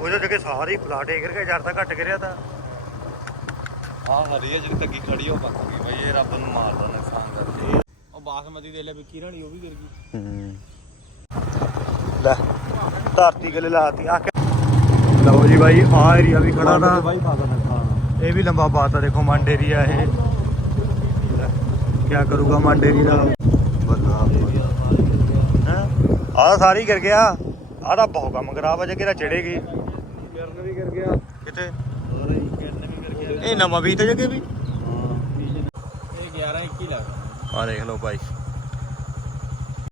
ਉਹਦੇ ਜਗੇ ਸਾਰੇ ਹੀ ਪਲਾਟ ਏਕਰ ਕੇ ਜੜ ਤਾਂ ਘੱਟ ਗਿਰਿਆ ਤਾਂ। ਆਹ ਹਰੀ ਹੈ ਜਿਹੜੀ ਤੱਗੀ ਖੜੀ ਉਹ ਪੱਕ ਗਈ ਬਈ ਇਹ ਰੱਬ ਨੂੰ ਮਾਰਦਾ ਨੁਕਸਾਨ ਕਰਕੇ ਉਹ ਬਾਸਮਤੀ ਦੇ ਲੈ ਵਿੱਕੀ ਰਾਣੀ ਉਹ ਵੀ ਗਿਰ ਗਈ। ਹੂੰ। ਲੈ ਧਰਤੀ ਗਲੇ ਲਾਤੀ ਆ ਕੇ ਲਓ ਜੀ ਬਾਈ ਆ ਏਰੀਆ ਵੀ ਖੜਾ ਦਾ ਇਹ ਵੀ ਲੰਬਾ ਪਾਤਾ ਦੇਖੋ ਮੰਡ ਏਰੀਆ ਇਹ। ਕੀ ਕਰੂਗਾ ਮੰਡ ਏਰੀਆ ਦਾ? ਆ ਸਾਰੀ ਗਿਰ ਗਿਆ। ਆ ਤਾਂ ਬਹੁਤ ਕੰਮ ਖਰਾਬ ਆ ਜੇ ਕਿਹੜਾ ਚੜੇਗੀ ਗਿਰਨ ਵੀ ਗਿਰ ਗਿਆ ਕਿਤੇ ਸਾਰੇ ਗਿਰਨ ਵੀ ਗਿਰ ਗਿਆ ਇਹ ਨਵਾਂ ਵੀ ਤੇ ਜਗੇ ਵੀ। ਇਹ 11 21 ਲੱਖ ਆ ਦੇਖ ਲਓ ਭਾਈ।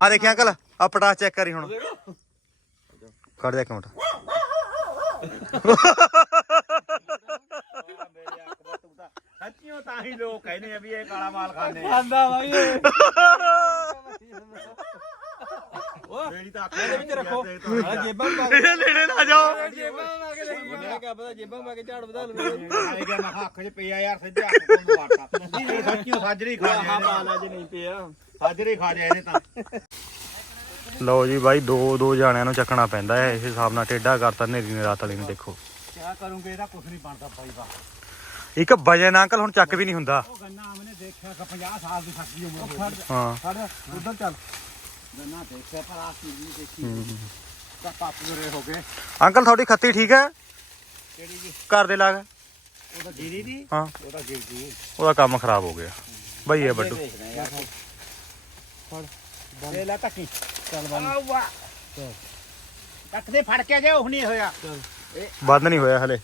ਆ ਦੇਖਿਆ ਅੰਕਲ ਆ ਪਟਾ ਚੈੱਕ ਕਰੀ ਹੁਣ। ਖੜ ਜਾ ਇੱਕ ਮਿੰਟ। ਸੱਚੀਓ ਤਾਂ ਹੀ ਲੋਕ ਕਹਿੰਦੇ ਆ ਵੀ ਇਹ ਕਾਲਾ ਮਾਲ ਖਾਂਦੇ ਆ। ਖਾਂਦਾ ਬਾਈ ਮੇਰੀ ਤਾਂ ਅੱਖ ਇਹਦੇ ਵਿੱਚ ਰੱਖੋ। ਆ। ਜੇਬਾਂ ਪਾ ਇਹ ਨੇੜੇ ਨਾ ਜਾਓ। ਜੇਬਾਂ ਪਾ ਕੇ ਲੈ ਮੈਂ ਕਿਹਾ ਪਤਾ ਜੇਬਾਂ ਪਾ ਕੇ ਝਾੜ ਵਧਾ ਲਵੇ ਆਏ ਗਿਆ ਮੈਂ ਕਿਹਾ ਅੱਖ 'ਚ ਪਿਆ ਯਾਰ ਸੱਜਾ ਅੱਖ ਤੋਂ ਵਾਟਾ ਇਹ ਸੱਚੀਓ ਸਾਜਰੀ ਖਾ ਹਾਂ ਲਿਆ ਪਾ ਲਾ ਜੇ ਨਹੀਂ ਪਿਆ। ਸਾਜਰੀ ਖਾ ਲਿਆ ਇਹਨੇ ਤਾਂ। ਲਓ ਜੀ ਬਾਈ ਦੋ ਦੋ ਜਾਣਿਆਂ ਨੂੰ ਚੱਕਣਾ ਪੈਂਦਾ ਹੈ। ਇਸ ਹਿਸਾਬ ਨਾਲ ਟੇਢਾ ਕਰਤਾ ਨੇਰੀ ਨੇ ਰਾਤ ਵਾਲੀ ਨੂੰ ਦੇਖੋ। ਕਿਆ ਕਰੂੰਗੇ ਇਹਦਾ ਕੁਝ ਨਹੀਂ ਬਣਦਾ ਪਾਈ ਬਾ ਇੱਕ ਵਜਨ ਅੰਕਲ ਹੁਣ ਚੱਕ ਵੀ ਨਹੀਂ ਹੁੰਦਾ। ਉਹ ਗੰਨਾ ਆਮਨੇ ਦੇਖਿਆ ਕਿ 50 ਸਾਲ ਦੀ ਸੱਚੀ ਉਮਰ ਹੋ ਗਈ ਹਾਂ। ਖੜ ਉਧਰ ਚੱਲ। ਗੰਨਾ ਦੇਖਿਆ ਪਰ ਆ ਚੀਜ਼ ਨਹੀਂ ਦੇਖੀ ਤਾਂ ਪਾਪੂ ਰੇ ਹੋ। ਗਏ ਅੰਕਲ ਤੁਹਾਡੀ ਖੱਤੀ ਠੀਕ ਹੈ? ਕਿਹੜੀ ਜੀ? ਘਰ ਦੇ ਲਾਗ? ਉਹਦਾ ਜੀਰੀ ਦੀ? ਹਾਂ। ਉਹਦਾ ਗਿਰ ਗਈ ਉਹਦਾ ਕੰਮ ਖਰਾਬ ਹੋ ਗਿਆ। ਬਈ ਇਹ ਯਾਰ ਫੜ। ਦੇ ਲੈ ਟੱਕੀ ਚੱਲ ਬਣ ਆਵਾ ਟੱਕ ਦੇ ਫੜ ਕੇ ਜੇ ਉਹ ਨਹੀਂ ਹੋਇਆ। ਬੰਦ ਨਹੀਂ ਹੋਇਆ ਹਲੇ।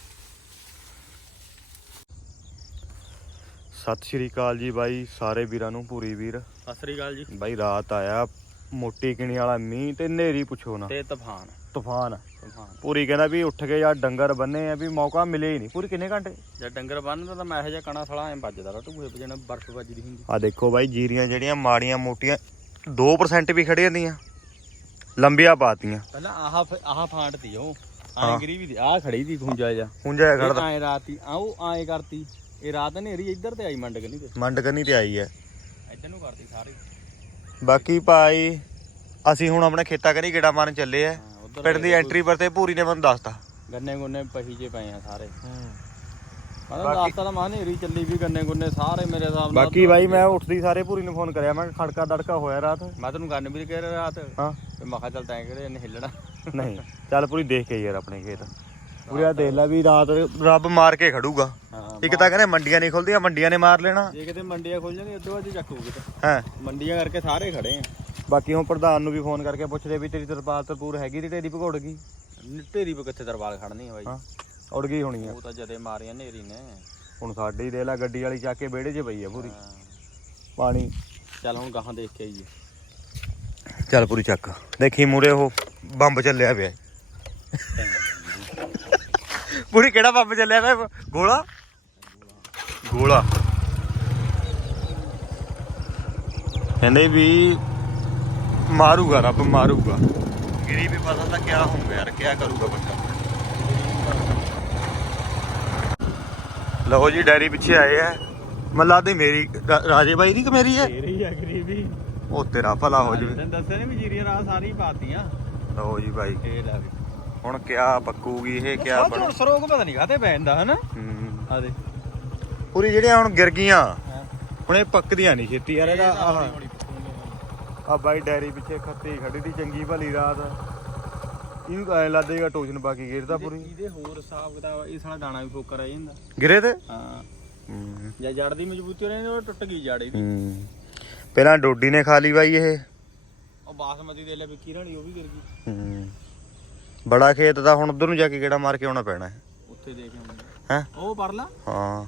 ਸਤਿ ਸ਼੍ਰੀ ਅਕਾਲ ਜੀ ਬਾਈ ਸਾਰੇ ਵੀਰਾਂ ਨੂੰ ਪੂਰੀ ਵੀਰ। ਸਤਿ ਸ੍ਰੀ ਅਕਾਲ ਜੀ। ਬਾਈ ਰਾਤ ਆਇਆ। ਮੋਟੀ ਕਿਣੀ ਵਾਲਾ ਮੀਂਹ ਤੇ ਨੇਰੀ ਪੁੱਛੋ ਨਾ। ਤੇ ਤੂਫਾਨ। ਤੂਫਾਨ। ਤੂਫਾਨ। ਪੂਰੀ ਕਹਿੰਦਾ ਵੀ ਉੱਠ ਕੇ ਯਾਰ ਡੰਗਰ ਬੰਨੇ ਆ ਵੀ ਮੌਕਾ ਮਿਲੇ ਹੀ ਨਹੀਂ। ਪੂਰੀ ਕਿੰਨੇ ਘੰਟੇ? ਜੇ ਡੰਗਰ ਬੰਨਦਾ ਤਾਂ ਮੈਂ ਇਹੋ ਜਿਹਾ ਕਣਾ ਥਲਾ ਐ ਵੱਜਦਾ ਟੂਹੇ ਵਜਣਾ ਬਰਫ਼ ਵੱਜਦੀ ਹੁੰਦੀ। ਆ ਦੇਖੋ ਬਾਈ ਜੀਰੀਆਂ ਜਿਹੜੀਆਂ ਮਾੜੀਆਂ ਮੋਟੀਆਂ 2% ਵੀ ਖੜੀ ਜਾਂਦੀਆਂ ਲੰਬੀਆਂ ਪਾਤੀਆਂ। ਪਹਿਲਾਂ ਆਹ ਆਹ ਫਾਂਟਦੀ ਉਹ। ਐਂ ਗਰੀ ਵੀ ਆਹ ਖੜੀ ਦੀ ਖੁੰਜਾ ਜਾ ਹੁਣ ਜਾਇਆ ਖੜਦਾ ਐ ਰਾਤੀ ਆਉ ਐ ਕਰਤੀ। ਇਹ ਰਾਤ ਹਨੇਰੀ ਇੱਧਰ ਤੇ ਆਈ ਮੰਡ ਗਲੀ ਤੇ। ਮੰਡ ਕਰਨੀ ਤੇ ਆਈ ਹੈ। ਇੱਧਰ ਨੂੰ ਕਰਤੀ ਸਾਰੀ। ਬਾਕੀ ਭਾਈ ਅਸੀਂ ਹੁਣ ਆਪਣੇ ਖੇਤਾਂ ਕਰੀ ਗੇੜਾ ਮਾਰਨ ਚੱਲੇ ਆ। ਉਧਰ ਪਿੰਡ ਦੀ ਐਂਟਰੀ ਪਰ ਤੇ ਪੂਰੀ ਨੇ ਮੈਨੂੰ ਦੱਸਤਾ। ਗੰਨੇ ਗੁੰਨੇ ਪਹੀ ਜੇ ਪਏ ਆ ਸਾਰੇ। ਮਤਲਬ ਬਾਕੀ- ਰਾਸਤਾ ਤਾਂ ਮਾਂ ਹਨੇਰੀ ਚੱਲੀ ਵੀ ਗੰਨੇ ਗੁੰਨੇ ਸਾਰੇ ਮੇਰੇ ਹਿਸਾਬ ਨਾਲ ਬਾਕੀ ਮੈਂ ਉੱਠਦੀ ਸਾਰੇ ਪੂਰੀ ਨੂੰ ਫੋਨ ਕਰਿਆ ਮੈਂ ਕਿਹਾ ਖੜਕਾ ਦੜਕਾ ਹੋਇਆ ਰਾਤ। ਮੈਂ ਤੈਨੂੰ ਗੰਨ ਵੀ ਕਹਿ ਰਿਹਾ ਰਾਤ। ਹਾਂ। ਤੇ ਮੈਂ ਕਿਹਾ ਚੱਲ ਤੈਂ ਕਿਹੜੇ ਇਹਨੇ ਹਿੱਲਣਾ। ਨਹੀਂ ਚੱਲ ਪੂਰੀ ਦੇਖ ਕੇ ਯਾਰ ਆਪਣੇ ਖੇਤ। ਪੂਰੀ ਦੇਖ ਲੈ ਵੀ ਰਾਤ ਰੱਬ ਮਾਰ ਕੇ ਖੜੂਗਾ। ਹਾਂ ਇੱਕ ਤਾਂ ਕਹਿੰਦੇ ਮੰਡੀਆਂ ਨਹੀਂ ਖੁੱਲਦੀਆਂ ਮੰਡੀਆਂ ਨੇ ਮਾਰ ਲੈਣਾ। ਜੇ ਕਿਤੇ ਮੰਡੀਆਂ ਖੁੱਲ ਜਾਂਦੀਆਂ ਅੱਧੋ ਅੱਜ ਚੱਕੂਗੇ ਹੈ। ਮੰਡੀਆਂ ਕਰਕੇ ਸਾਰੇ ਖੜੇ ਆ। ਬਾਕੀ ਹੁਣ ਪ੍ਰਧਾਨ ਨੂੰ ਵੀ ਫੋਨ ਕਰਕੇ ਪੁੱਛਦੇ ਵੀ ਤੇਰੀ ਤਰਪਾਲ ਤਰਪੂਰ ਹੈਗੀ ਤੇ ਢੇਰੀ ਭਗੋੜ ਗਈ? ਢੇਰੀ ਪੇ ਕਿੱਥੇ ਦਰਬਾਰ ਖੜਨੀ ਆ ਬਾਈ? ਹਾਂ ਉੜ ਗਈ ਹੋਣੀ ਆ। ਉਹ ਤਾਂ ਜਦੇ ਮਾਰੀਆਂ ਨੇਰੀ ਨੇ। ਹੁਣ ਸਾਡੀ ਦੇ ਲੈ ਗੱਡੀ ਵਾਲੀ ਚੱਕ ਕੇ ਵਿਹੜੇ 'ਚ ਪਈ ਆ ਪੂਰੀ। ਪਾਣੀ। ਚੱਲ ਹੁਣ ਗਾਹਾਂ ਦੇਖ ਕੇ ਆਈਏ। ਚੱਲ ਪੂਰੀ ਚੱਕ। ਦੇਖੀ ਮੂਰੇ ਉਹ ਬੰਬ ਚੱਲਿਆ ਪਿਆ। ਪੂਰੀ ਕਿਹੜਾ ਬੰਬ ਚੱਲਿਆ ਪਿਆ ਗੋਲਾ? ਗੋਲਾ। ਕਹਿੰਦੇ ਵੀ ਮਾਰੂਗਾ ਰੱਬ ਮਾਰੂਗਾ। ਗਿਰੀ ਵੀ ਪਤਾ ਤਾਂ ਕਿਆ ਹੋਊਗਾ ਯਾਰ ਕਿਆ ਕਰੂਗਾ ਬੰਦਾ। ਲਓ ਜੀ ਡੈਰੀ ਪਿੱਛੇ ਆਏ ਆ। ਮੱਲਾ ਦੀ ਮੇਰੀ ਰਾਜੇ ਬਾਈ ਦੀ ਕਿ ਮੇਰੀ ਹੈ ਤੇਰੀ ਆ ਗਰੀਬੀ। ਉਹ ਤੇਰਾ ਭਲਾ ਹੋ ਜਾਵੇ। ਤੈਨੂੰ ਦੱਸਿਆ ਨੀ ਵੀ ਜੀਰੀਆਂ ਰਾਹ ਸਾਰੀ ਪਾਤੀਆਂ। ਲਓ ਜੀ ਬਾਈ। ਇਹ ਲੈ ਵੀ ਹੁਣ ਕਿਆ ਪੱਕੂਗੀ ਇਹ ਕਿਆ ਬਣੂ ਸਰੋਗ ਪਤਾ ਨਹੀਂ ਕਾਤੇ ਪੈਂਦਾ ਹਨਾ? ਹੂੰ। ਆ ਦੇ। ਪੂਰੀ ਜਿਹੜੀਆਂ ਹੁਣ ਗਿਰ ਗਈਆਂ ਹੁਣ ਇਹ ਪੱਕਦੀਆਂ ਨਹੀਂ ਛੇਤੀ ਯਾਰ ਇਹਦਾ ਆਹ ਆ ਬਾਈ ਡੈਰੀ ਪਿੱਛੇ ਖੱਤੀ ਖੜੀ ਦੀ ਚੰਗੀ ਭਲੀ ਰਾਤ। ਇਹਨੂੰ ਐ ਲੱਦੇਗਾ ਟੋਜਨ ਬਾਕੀ ਗਿਰਦਾ ਪੂਰੀ। ਇਹਦੇ ਹੋਰ ਹਿਸਾਬ ਕਿਤਾਬ ਇਹ ਸਾਲਾ ਦਾਣਾ ਵੀ ਫੋਕਰ ਆ ਜਾਂਦਾ। ਗਿਰੇ ਤੇ? ਹਾਂ। ਜਾਂ ਜੜ ਦੀ ਮਜ਼ਬੂਤੀ ਰਹਿੰਦੀ ਉਹ ਟੁੱਟ ਗਈ ਜੜ ਇਹਦੀ। ਪਹਿਲਾਂ ਡੋਡੀ ਨੇ ਖਾ ਲਈ ਬਾਈ ਇਹ। ਉਹ ਬਾਸਮਤੀ ਦੇ ਲੈ ਵਿੱਕੀ ਰਾਣੀ ਉਹ ਵੀ ਗਿਰ ਗਈ। ਹੂੰ। ਬੜਾ ਖੇਤ ਦਾ ਹੁਣ ਉਧਰ ਨੂੰ ਜਾ ਕੇ ਕਿਹੜਾ ਮਾਰ ਕੇ ਆਉਣਾ ਪੈਣਾ ਹੈ। ਉੱਥੇ ਦੇਖ ਆਉਂਦੇ ਹੈਂ? ਉਹ ਪਰ ਲਾ ਹਾਂ।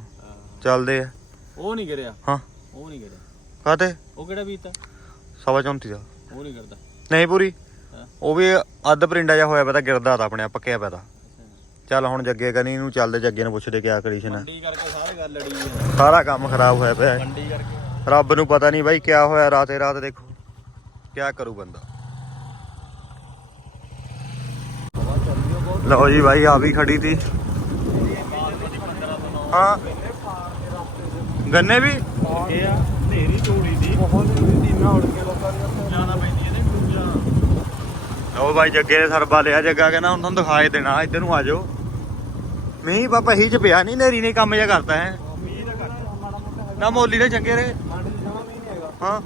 ਚੱਲਦੇ ਆ। ਉਹ ਨਹੀਂ ਗਿਰਿਆ। ਹਾਂ। ਉਹ ਨਹੀਂ ਗਿਰਿਆ। ਕਾਤੇ ਉਹ ਕਿਹੜਾ ਬੀਤਾ ਸਵਾ ਚੌਂਤੀ ਦਾ। ਉਹ ਨਹੀਂ ਕਰਦਾ ਨਹੀਂ ਪੂਰੀ। ਉਹ ਵੀ ਅੱਧ ਪਰਿੰਡਾ ਜਿਹਾ ਹੋਇਆ ਪਤਾ ਗਿਰਦਾ ਤਾਂ ਆਪਣੇ ਆਪ ਪੱਕਿਆ ਪਿਆ ਤਾਂ। ਚੱਲ ਹੁਣ ਜੱਗੇ ਕਨੀ ਨੂੰ ਚੱਲਦੇ ਜੱਗੇ ਨੂੰ ਪੁੱਛਦੇ ਕਿਆ ਕੰਡੀਸ਼ਨ ਹੈ ਮੰਡੀ ਕਰਕੇ ਸਾਰੇ ਗੱਲ ਲੜੀ ਹੈ ਸਾਰਾ ਕੰਮ ਖਰਾਬ ਹੋਇਆ ਪਿਆ ਹੈ। ਮੰਡੀ ਕਰਕੇ। ਰੱਬ ਨੂੰ ਪਤਾ ਨਹੀਂ ਬਾਈ ਕਿਆ ਹੋਇਆ ਰਾਤੇ ਰਾਤ ਦੇਖੋ। ਕਿਆ ਕਰੂ ਬੰਦਾ। ਲਓ ਜੀ ਬਾਈ, ਆ ਵੀ ਖੜੀ ਤੀ। ਹਾਂ। ਗੰਨੇ ਵੀ? ਇਹ ਆ ਢੇਰੀ ਤੋੜੀ ਦੀ ਬਹੁਤ ਨੀਨਾ ਉੜ ਕੇ ਲੋਕਾਂ ਦੀਆਂ ਜ਼ਿਆਦਾ ਪੈਂਦੀ ਇਹਦੇ ਡੂਬਿਆ ਲਓ ਬਾਈ, ਜੱਗੇ ਨੇ ਸਰਬਾ ਲਿਆ, ਜੱਗਾ ਕਹਿੰਦਾ ਹੁਣ ਤੁਹਾਨੂੰ ਦਿਖਾਏ ਦੇਣਾ, ਇੱਧਰ ਨੂੰ ਆ ਜਾਓ। ਮੀਂਹ ਪਾਪਾ ਹੀ ਚ ਪਿਆ ਨਹੀਂ ਨੇਰੀ ਨੇ ਕੰਮ ਜਿਹਾ ਕਰਤਾ ਹੈ। ਨਾ ਮੋਲੀ ਨੇ ਚੰਗੇ ਰਹੇ ਹਾਂ।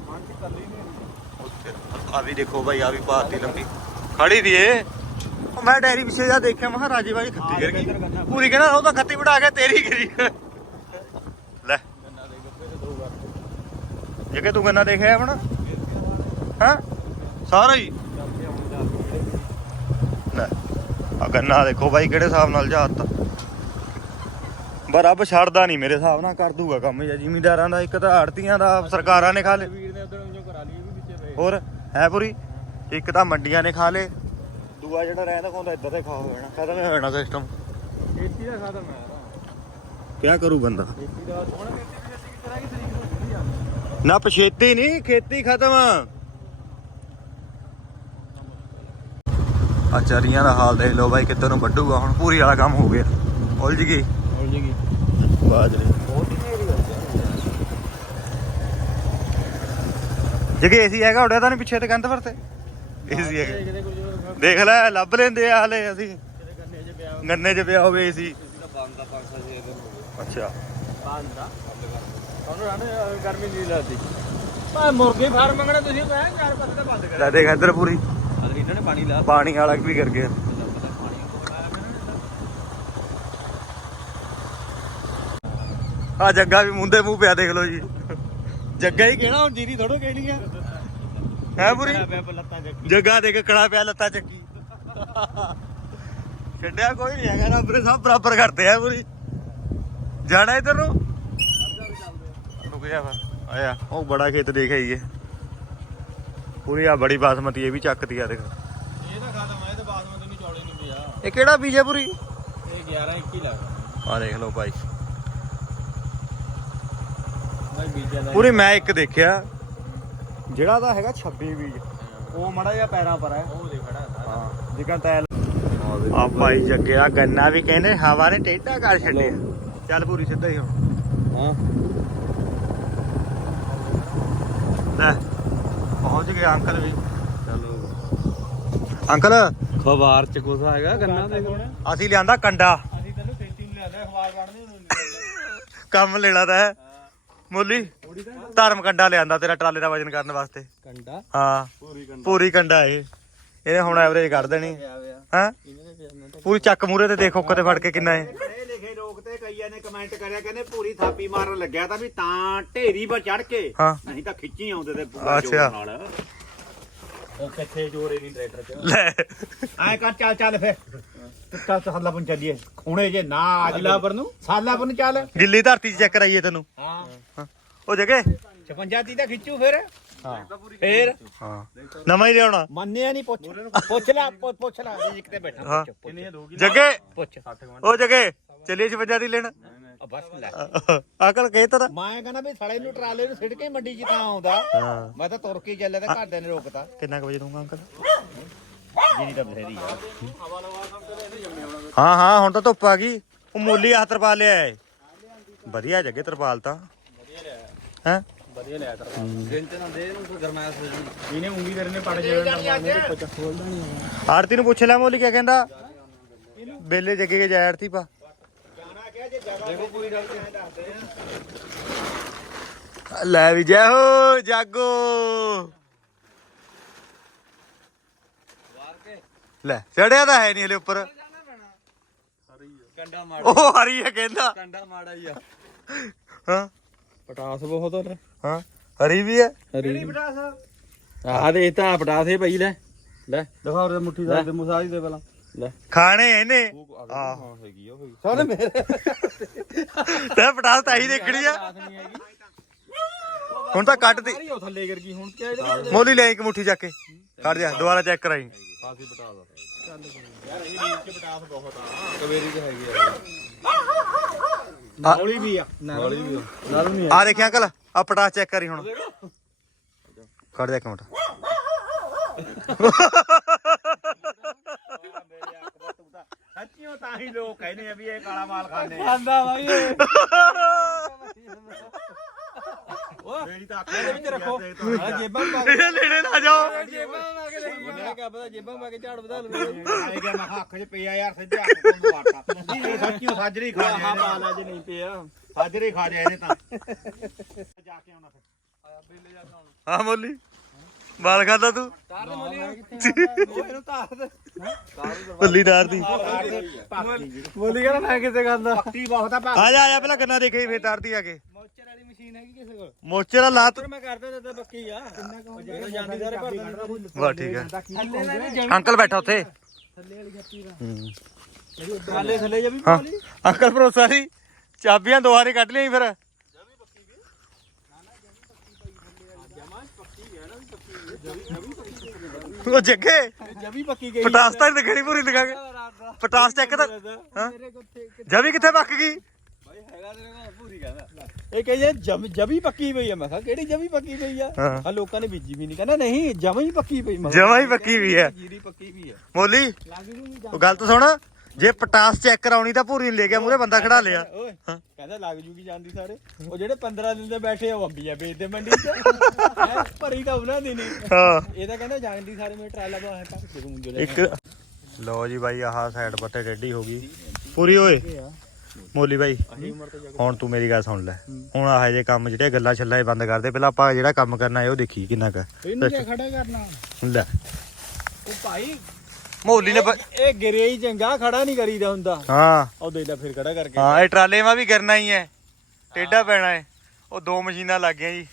ਆ ਵੀ ਦੇਖੋ ਬਾਈ, ਆ ਵੀ ਪਾਤੀ ਲੰਬੀ। ਖੜੀ ਦੀ ਏ ਮੈਂ ਡੈਰੀ ਪਿੱਛੇ ਜਾ ਦੇਖਿਆ ਮਹਾ ਰਾਜੇ ਬਾਈ ਖੱਤੀ ਕਰ ਗਈ। ਪੂਰੀ ਕਹਿੰਦਾ ਉਹ ਤਾਂ ਖੱਤੀ ਵੜਾ ਕੇ ਤੇਰੀ ਕਰੀ। ਲੈ। ਜੇ ਕਿ ਤੂੰ ਗੰਨਾ ਦੇਖਿਆ ਆਪਣਾ? ਹਾਂ? ਸਾਰਾ ਹੀ? ਲੈ ਆ ਗੰਨਾ ਦੇਖੋ ਬਾਈ ਕਿਹੜੇ ਹਿਸਾਬ ਨਾਲ ਜਾਤ। ਬਰਬ ਛੱਡਦਾ ਨਹੀਂ ਮੇਰੇ ਹਿਸਾਬ ਨਾਲ ਕਰ ਦੂਗਾ ਕੰਮ ਜਾਂ ਜ਼ਿਮੀਂਦਾਰਾਂ ਦਾ ਇੱਕ ਤਾਂ ਆੜਤੀਆਂ ਦਾ ਸਰਕਾਰਾਂ ਨੇ ਖਾ ਲੇ ਵੀਰ ਨੇ ਉਧਰ ਉਂਝੋ ਕਰਾ ਲਈ ਇਹ ਵੀ ਵਿੱਚੇ ਪਏ ਹੋਰ ਹੈ ਪੂਰੀ? ਇੱਕ ਤਾਂ ਮੰਡੀਆਂ ਨੇ ਖਾ ਲੇ ਦੂਆ ਜਿਹੜਾ ਰਹਿੰਦਾ ਖਾਂਦਾ ਇੱਧਰ ਤੇ ਖਾ ਹੋ ਜਾਣਾ। ਖਤਮ ਹੋ ਜਾਣਾ ਸਿਸਟਮ ਖੇਤੀ ਦਾ ਖਤਮ ਹੈ ਕਿਆ ਕਰੂ ਬੰਦਾ? ਖੇਤੀ ਦਾ ਹੁਣ ਖੇਤੀ ਵੀ ਅਸੀਂ ਕਿਸ ਤਰ੍ਹਾਂ ਦੀ ਤਰੀਕ ਨੂੰ ਸ਼ੁਰੂ ਆ? ਨਾ ਪਛੇਤੀ ਨਹੀਂ ਖੇਤੀ ਖਤਮ। ਆ ਚਰੀਆਂ ਦਾ ਹਾਲ ਦੇਖ ਲਓ ਬਾਈ ਕਿੱਧਰ ਨੂੰ ਵੱਢੂਗਾ। ਹੁਣ ਪੂਰੀ ਵਾਲਾ ਕੰਮ ਹੋ ਗਿਆ। ਉਲਝ ਗਈ। ਹੋ ਜੇਗੀ ਬਾਜਰੇ ਬਹੁਤ ਹੀ ਨੇਰੀ ਏਸੀ ਹੈਗਾ ਉੜਿਆ ਤਾਂ ਨਹੀਂ ਪਿੱਛੇ ਤੇ ਕੰਧ ਪਰ ਤੇ। ਏਸੀ ਹੈਗਾ। ਦੇਖ ਲੈ ਲੱਭ ਲੈਂਦੇ ਆ ਹਲੇ ਅਸੀਂ। ਗੰਨੇ 'ਚ ਪਿਆ ਹੋਵੇ ਏਸੀ। ਤਾਂ ਬੰਦ ਦਾ 5-6 ਦਿਨ ਹੋ ਗਏ ਅੱਛਾ। ਬੰਦ ਦਾ ਤੁਹਾਨੂੰ ਰਾਣੇ ਗਰਮੀ ਨਹੀਂ ਲੱਗਦੀ ਮੈਂ ਮੁਰਗੇ ਫਾਰਮ ਮੰਗਣਾ ਤੁਸੀਂ ਮੈਂ ਚਾਰ ਪਾਸੇ ਤਾਂ ਬੰਦ ਕਰ। ਲੈ ਦੇਖ ਇੱਧਰ ਪੂਰੀ। ਇਹਨਾਂ ਨੇ ਪਾਣੀ ਲਾ ਪਾਣੀ ਵਾਲਾ ਵੀ ਕਰ ਗਿਆ। ਆ ਜੱਗਾ ਵੀ ਮੁੰਦੇ ਮੂੰਹ ਪਿਆ ਦੇਖ ਲਓ ਜੀ। ਜੱਗਾ ਹੀ ਕਹਿਣਾ ਹੁਣ ਜੀਰੀ ਥੋੜੋ ਕਹਿਣੀ ਆ। ਹੈ ਪੂਰੀ ਜੱਗਾ ਦੇ ਕੇ ਕੜਾ ਪਿਆ ਲੱਤਾਂ ਚੱਕੀ। ਛੱਡਿਆ ਕੋਈ ਨਹੀਂ ਹੈਗਾ ਨੇ ਸਭ ਬਰਾਬਰ ਕਰਤੇ ਆ ਪੂਰੀ ਜਾਣਾ ਇਧਰ ਨੂੰ? ਰੁਕ ਜਾ ਫਿਰ। ਆਇਆ ਉਹ ਬੜਾ ਖੇਤ ਦੇਖ ਆਈਏ। ਪੂਰੀ ਆ ਬੜੀ ਬਾਸਮਤੀ ਇਹ ਵੀ ਚੱਕਦੀ ਆ ਦੇਖ। ਇਹ ਤਾਂ ਖਤਮ ਹੈ ਇਹ ਤਾਂ ਬਾਸਮਤੀ ਨਹੀਂ ਚੌੜੇ ਨਹੀਂ ਪਿਆ। ਇਹ ਕਿਹੜਾ ਬੀਜ ਹੈ ਪੂਰੀ ਇਹ 11 21 ਲੱਗ ਆ ਦੇਖ ਲਓ ਭਾਈ ਪੂਰੀ ਮੈਂ ਇੱਕ ਦੇਖਿਆ ਜਿਹੜਾ ਦਾ ਹੈਗਾ 26 ਬੀਜ। ਉਹ ਮੜਾ ਜਿਹਾ ਪੈਰਾਂ ਪਰ ਹੈ। ਉਹ ਦੇ ਖੜਾ ਹਾਂ ਜਿਕਾ ਤੈਲ ਆ ਭਾਈ ਜੱਗਿਆ ਗੰਨਾ ਵੀ ਕਹਿੰਦੇ ਹਵਾ ਨੇ ਟੇਢਾ ਕਰ ਛੱਡਿਆ। ਚੱਲ ਪੂਰੀ ਸਿੱਧਾ ਹੀ ਹੁਣ। ਹਾਂ। ਲੈ ਪਹੁੰਚ ਗਏ ਅੰਕਲ ਵੀ। ਚਲੋ। ਅੰਕਲ ਖਬਾਰ ਚ ਕੁਛ ਹੈਗਾ ਗੰਨਾ ਦੇ ਅਸੀਂ ਲਿਆਂਦਾ ਕੰਡਾ। ਅਸੀਂ ਤੈਨੂੰ ਖੇਤੀ ਨੂੰ ਲਿਆਂਦਾ ਅਖਬਾਰ ਪੜ੍ਹਨੇ ਨੂੰ ਕੰਮ ਲੈਣਾ ਤਾਂ ਹੈ। ਮੁੱਲੀ। ਧਰਮ ਕੰਡਾ ਲਿਆਂਦਾ ਤੇਰਾ ਟਰਾਲੇ ਦਾ ਵਜਨ ਕਰਨ ਵਾਸਤੇ। ਕੰਡਾ? ਹਾਂ। ਪੂਰੀ ਕੰਡਾ। ਪੂਰੀ ਕੰਡਾ ਇਹ। ਇਹਨੇ ਹੁਣ ਐਵਰੇਜ ਕਰ ਦੇਣੀ। ਹਾਂ? ਪੂਰੀ ਚੱਕ ਮੂਰੇ ਤੇ ਦੇਖੋ ਕਿਤੇ ਫੜ ਕੇ ਕਿੰਨਾ ਹੈ ਪੜੇ ਲਿਖੇ ਲੋਕ ਤੇ ਕਈਆਂ ਨੇ ਕਮੈਂਟ ਕਰਿਆ ਕਹਿੰਦੇ ਪੂਰੀ ਥਾਪੀ ਮਾਰਨ ਲੱਗਿਆ ਤਾਂ ਵੀ ਤਾਂ ਢੇਰੀ ਪਰ ਚੜ ਕੇ। ਹਾਂ। ਨਹੀਂ ਤਾਂ ਖਿੱਚੀ ਆਉਂਦੇ ਤੇ ਪੂਰਾ ਅੱਛਾ। ਜੋਰ ਨਾਲ। ਉਹ ਕਿੱਥੇ ਜੋਰੇ ਨਹੀਂ ਟਰੈਕਟਰ ਚ ਲੈ। ਐ ਕਰ ਚੱਲ ਚੱਲ ਫੇ ਟੁੱਟਾ ਸਾਲਾ ਪਨ ਚੱਲੀਏ। ਖੂਣੇ ਜੇ ਨਾ ਅੱਜ ਅੱਲਾ ਪਰ ਨੂੰ? ਸਾਲਾ ਪਨ ਚੱਲ। ਗਿੱਲੀ ਧਰਤੀ 'ਚ ਚੈੱਕ ਕਰਾਈਏ ਤੈਨੂੰ। ਹਾਂ। ਉਹ ਜਗੇ। 56 ਤੀ ਤਾਂ ਖਿੱਚੂ ਫਿਰ। ਹਾਂ। ਫੇਰ। ਹਾਂ। ਨਵਾਂ ਹੀ ਲਿਆਉਣਾ। ਮੰਨਿਆ ਨਹੀਂ ਪੁੱਛ ਪੁੱਛ ਲੈ ਪੁੱਛ- ਪੁੱਛ ਲੈ ਜੀ ਕਿਤੇ ਬੈਠਾ। ਹਾਂ। ਪੁੱਛ, ਪੁੱਛ। ਕਿੰਨੀਆਂ ਦੋਗੀ ਜੱਗੇ। ਪੁੱਛ। ਉਹ ਜਗੇ ਚੱਲੀਏ 56 ਦੀ ਲੈਣ। ਆ ਬਸ ਲੈ। ਅਕਲ ਕਹਿ ਤਾ ਮੈਂ ਕਹਿੰਦਾ ਵੀ ਸਾਲੇ ਨੂੰ ਟਰਾਲੇ ਨੂੰ ਸਿੱਟ ਕੇ ਮੰਡੀ 'ਚ ਤਾਂ ਆਉਂਦਾ। ਹਾਂ। ਮੈਂ ਤਾਂ ਤੁਰ ਕੇ ਚੱਲਿਆ ਤੇ ਘਰਦਿਆਂ ਨੇ ਰੋਕਤਾ। ਕਿੰਨਾ ਕੁ ਵਜੇ ਦੂੰਗਾ ਅੰਕਲ? ਜਿਹਦੀ ਤਾਂ ਬਥੇਰੀ ਆ। ਹਾਂ ਹਾਂ ਹੁਣ ਤਾਂ ਧੁੱਪ ਆ ਗਈ। ਉਹ ਮੋਲੀ ਆ ਤਰਪਾਲ ਲਿਆ ਏ। ਵਧੀਆ ਜੱਗੇ ਤਰਪਾਲ ਤਾਂ। ਹੈ? ਵਧੀਆ ਲਿਆ ਤਾ ਦਿਨ ਚ ਨਾ ਦੇ ਇਹਨੂੰ ਗਰਮੈਸ਼ ਹੋ ਜੂਗੀ ਇਹਨੇ ਉਂਗੀ ਤੇਰੇ ਨੇ ਪੜ ਜਾਣਾ ਪੁੱਛ ਖੋਲਦਾ ਨਹੀਂ ਆਰਤੀ ਨੂੰ ਪੁੱਛ ਲੈ ਮੋਲੀ ਕਿਆ ਕਹਿੰਦਾ। ਬੇਲੇ ਜੱਗੇ ਕੇ ਜਾਇਆ ਆਰਤੀ ਪਾ। ਦੇਖੋ ਪੂਰੀ ਗੱਲ ਲੈ ਵੀ ਜੈ ਹੋ ਜਾਗੋ। ਵਾਰ ਕੇ। ਲੈ ਚੜਿਆ ਤਾਂ ਹੈ ਨਹੀਂ ਹਲੇ ਉੱਪਰ। ਕੰਡਾ ਮਾੜਾ ਉਹ ਹਰੀ ਹੈ ਕਹਿੰਦਾ। ਕੰਡਾ ਮਾੜਾ ਹੀ ਆ। ਹਾਂ। ਪਟਾਸ ਬਹੁਤ ਹੋ ਹਾਂ ਹਰੀ ਵੀ ਹੈ? ਹਰੀ ਆਹ ਦੇ ਤਾਂ ਪਟਾਸੇ ਪਈ ਲੈ। ਲੈ। ਦਿਖਾ ਉਹ ਮੁੱਠੀ ਦਾ ਦੇ ਮੁਸਾਜ ਦੇ ਪਹਿਲਾਂ। ਲੈ। ਖਾਣੇ ਇਹਨੇ? ਆਹ। ਹਾਂ ਹੈਗੀ ਉਹ ਸੋਨੇ ਮੇਰੇ। ਤੇ ਪਟਾਸ ਤਾਂ ਹੀ ਦੇਖਣੀ ਆ। ਹੁਣ ਤਾਂ ਸਾਰੀ ਉਹ ਥੱਲੇ ਕਰ ਗਈ ਹੁਣ ਕਿਆ ਇਹਦੇ ਮੋਲੀ ਲੈ ਇੱਕ ਮੁੱਠੀ ਚੱਕ ਕੇ। ਖੜ ਜਾ ਦੁਬਾਰਾ ਚੈੱਕ ਕਰਾਈ। ਫਾਸੀ ਦਾ ਯਾਰ ਇਹ ਚ ਪਟਾਸ ਬਹੁਤ ਆ। ਕਵੇਰੀ ਚ ਹੈਗੀ ਆ। ਨੌਲੀ ਵੀ ਆ। ਵੀ ਨਾਲੋਂ ਨਹੀਂ ਆ। ਦੇਖਿਆ ਅੰਕਲ ਆ ਪਟਾਸ ਚੈੱਕ ਕਰੀ ਹੁਣ। ਖੜ ਜਾ ਇੱਕ ਮਿੰਟ। ਸੱਚੀਓ ਤਾਂ ਹੀ ਲੋਕ ਕਹਿੰਦੇ ਆ ਵੀ ਇਹ ਕਾਲਾ ਮਾਲ ਖਾਂਦੇ ਆ। ਆਂਦਾ ਬਾਈ ਮੇਰੀ ਤਾਂ ਅੱਖ ਇਹਦੇ ਵਿੱਚ ਰੱਖੋ ਆ ਜੇਬਾਂ ਪਾ ਇਹ ਲੈਣੇ ਨਾ ਜਾਓ ਜੇਬਾਂ ਲਾ ਕੇ ਲੈ ਮੈਂ ਕਿਹਾ ਪਤਾ ਜੇਬਾਂ ਪਾ ਕੇ ਝਾੜ ਵਧਾ ਲਵੇ ਆਏ ਮੈਂ ਕਿਹਾ 'ਚ ਪਿਆ ਯਾਰ ਸਿੱਧੇ ਹੱਥ ਕੋਲ ਨੂੰ ਇਹ ਸੱਚੀਓ ਸਾਜਰੀ ਖਾ ਹਾਂ ਲਿਆ ਮਾਲ ਅੱਜ ਨਹੀਂ ਪਿਆ ਸਾਜਰੀ ਖਾ ਲਿਆ ਇਹਨੇ ਤਾਂ ਜਾ ਕੇ ਆਉਣਾ ਫਿਰ ਹਾਂ ਮੋਲੀ ਬਾਲ ਖਾਦਾ ਤੂੰ? ਤਾਰ ਦੇ ਇਹਨੂੰ ਤਾਰ ਦੇ ਮੋਲੀ ਕਹਿੰਦਾ ਮੈਂ ਕਿੱਥੇ ਕਰਦਾ ਪੱਕੀ ਬਹੁਤ ਆ ਆ ਜਾ ਆ ਜਾ ਪਹਿਲਾਂ ਗੰਨਾ ਦੇਖੇ ਫੇਰ ਤਾਰਦੀ ਆ ਕੇ। ਮੋਚਰ ਵਾਲੀ ਮਸ਼ੀਨ ਹੈਗੀ ਕਿਸੇ ਕੋਲ। ਮੋਚੇ ਦਾ ਲਾਤ। ਮੈਂ ਕਰਦਾ ਤੇ ਪੱਕੀ ਆ। ਕਿੰਨਾ ਕੁ ਜਦੋਂ ਜਾਂਦੀ ਸਾਰੇ ਭਰ ਦਿੰਦਾ ਵਾ ਠੀਕ ਜਮੀ ਅੰਕਲ ਬੈਠਾ ਉੱਥੇ ਥੱਲੇ ਵਾਲੀ ਜੱਤੀ ਦਾ ਹੂੰ। ਥੱਲੇ ਥੱਲੇ ਜਮੀ ਹਾਂ। ਮੋਲੀ ਅੰਕਲ ਭਰੋਸਾ ਨਹੀਂ ਚਾਬੀਆਂ ਦੁਆਰੇ ਕੱਢ ਲਈ ਫਿਰ। ਉਹ ਜੱਗੇ ਜਮੀ ਪੱਕੀ ਗਈ। ਪਟਾਸ ਤਾਂ ਨਹੀਂ ਦਿਖਣੀ ਪੂਰੀ ਦਿਖਾਗੇ ਪਟਾਸ ਚੈੱਕ ਤਾਂ ਹਾਂ? ਜਵੀ ਕਿੱਥੇ ਪੱਕ ਗਈ? ਭਾਈ ਹੈਗਾ ਤੇਰੇ ਕੋਲ ਪੂਰੀ ਕਹਿੰਦਾ। ਇਹ ਕਹੇ ਜਮ ਜਮੀ ਪੱਕੀ ਪਈ ਆ। ਮੈਂ ਕਿਹਾ ਕਿਹੜੀ ਜਮੀ ਪੱਕੀ ਪਈ ਆ। ਆ ਲੋਕਾਂ ਨੇ ਬੀਜੀ ਵੀ ਨਹੀਂ ਕਹਿੰਦਾ ਨਹੀਂ ਜਮੀ ਪੱਕੀ ਪਈ। ਮੈਂ ਕਿਹਾ, ਜਮਾਂ ਹੀ ਪੱਕੀ ਵੀ ਹੈ। ਜੀਰੀ ਪੱਕੀ ਵੀ ਆ। ਮੋਲੀ ਉਹ ਗੱਲ ਤਾਂ ਸੁਣ। ਜੇ ਪਟਾਸ ਚੈੱਕ ਕਰਾਉਣੀ ਤਾਂ ਪੂਰੀ ਲੈ ਗਿਆ ਮੂਰੇ ਬੰਦਾ ਖੜਾ ਲਿਆ। ਓਏ। ਕਹਿੰਦਾ ਲੱਗ ਜੂਗੀ ਜਾਂਦੀ ਸਾਰੇ। ਉਹ ਜਿਹੜੇ 15 ਦਿਨ ਦੇ ਬੈਠੇ ਆ ਉਹ ਅੰਬੀਆਂ ਵੇਚਦੇ ਮੰਡੀ 'ਚ। ਹੈਂ, ਭਰੀ ਤਾਂ ਉਹਨਾਂ ਦੀ ਨਹੀਂ। ਹਾਂ। ਇਹ ਤਾਂ ਕਹਿੰਦਾ ਜਾਂਦੀ ਸਾਰੇ ਮੇਰੇ ਟਰਾਲਾ ਬਾਹਰ ਟੱਕ ਕੇ ਦੂੰ ਜਿਹੜੇ ਇੱਕ ਲੋ ਜੀ ਬਾਈ ਆਹ ਸਾਈਡ ਬੱਟੇ ਡੱਡੀ ਹੋ ਗਈ। ਪੂਰੀ ਓਏ। ਮੋਲੀ ਬਾਈ ਹੁਣ ਤੂੰ ਮੇਰੀ ਗੱਲ ਸੁਣ ਲੈ। ਹੁਣ ਆਹ ਜੇ ਕੰਮ ਜਿਹੜੇ ਗੱਲਾਂ ਛੱਲਾ ਇਹ ਬੰਦ ਕਰਦੇ ਪਹਿਲਾਂ ਆਪਾਂ ਜਿਹੜਾ ਕੰਮ ਕਰਨਾ ਹੈ ਉਹ ਦੇਖੀ ਕਿੰਨਾ ਕੁ। ਇਹਨੂੰ ਕਿਆ ਖੜਾ ਕਰਨਾ? ਲੈ। ਉਹ ਭਾਈ ਮੋਲੀ ਨੇ ਬ- ਇਹ ਗਿਰੇ ਹੀ ਚੰਗਾ ਖੜਾ ਨਹੀਂ ਕਰੀਦਾ ਹੁੰਦਾ। ਹਾਂ। ਉਹ ਦੇਖ ਲੈ ਫਿਰ ਖੜਾ ਕਰਕੇ। ਹਾਂ ਇਹ ਟਰਾਲੇ ਮਾ ਵੀ ਕਰਨਾ ਹੀ ਹੈ ਟੇਡਾ ਪੈਣਾ ਹੈ ਉਹ ਦੋ ਮਸ਼ੀਨਾਂ ਲੱਗ ਗਈਆਂ ਜੀ।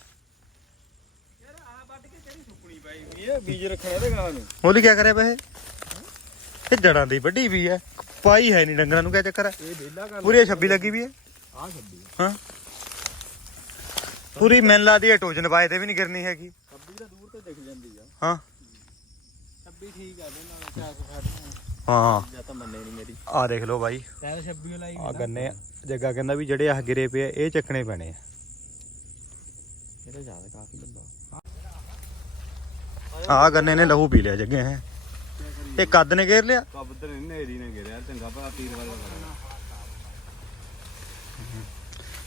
ਯਾਰ ਆ ਵੱਢ ਕੇ ਕਿਹੜੀ ਸੁੱਕਣੀ ਪਈ ਇਹ ਬੀਜ ਰੱਖਣਾ ਤੇ ਗਾਂ ਨੂੰ। ਮੋਲੀ ਕੀ ਕਰਿਆ ਬਈ ਇਹ? ਜੜਾਂ ਦੀ ਵੱਡੀ ਵੀ ਹੈ ਪਾਈ ਹੈ ਨਹੀਂ ਡੰਗਰਾਂ ਨੂੰ ਕਿਆ ਚੱਕਰ ਹੈ ਇਹ ਵਿਹਲਾ ਕਰ ਪੂਰੀ 26 ਲੱਗੀ ਵੀ ਹੈ ਆ ਛੱਡੀ ਹਾਂ। ਪੂਰੀ ਮੈਨ ਲਾਦੀ ਹੈ ਟੋਜਨ ਪਾਏ ਤੇ ਵੀ ਨਹੀਂ ਗਿਰਨੀ ਹੈਗੀ। ਛੱਬੀ ਤਾਂ ਦੂਰ ਤੇ ਦਿਖ ਜਾਂਦੀ ਆ। ਹਾਂ। ਛੱਬੀ ਠੀਕ ਆ ਦੇ ਹਾਂ। ਜਾਂ ਤਾਂ ਮੰਨੇ ਨਹੀਂ ਮੇਰੀ। ਆਹ ਦੇਖ ਲਓ ਬਾਈ। ਲਾਈ ਆ। ਗੰਨੇ ਜੱਗਾ ਕਹਿੰਦਾ ਵੀ ਜਿਹੜੇ ਆਹ ਗਿਰੇ ਪਏ ਆ, ਇਹ ਚੱਕਣੇ ਪੈਣੇ ਆ। ਇਹ ਤਾਂ ਜ਼ਿਆਦਾ ਕਾਫੀ ਲੰਬਾ। ਆਹ ਗੰਨੇ ਨੇ ਲਹੂ ਪੀ ਲਿਆ ਜੱਗੇ ਹੈ। ਇਹ ਕੱਦ ਨੇ ਘੇਰ ਲਿਆ? ਨੇਰੀ ਨੇ ਗਿਰਿਆ ਚੰਗਾ ਭਲਾ ਪੀਰ ਵਾਲਾ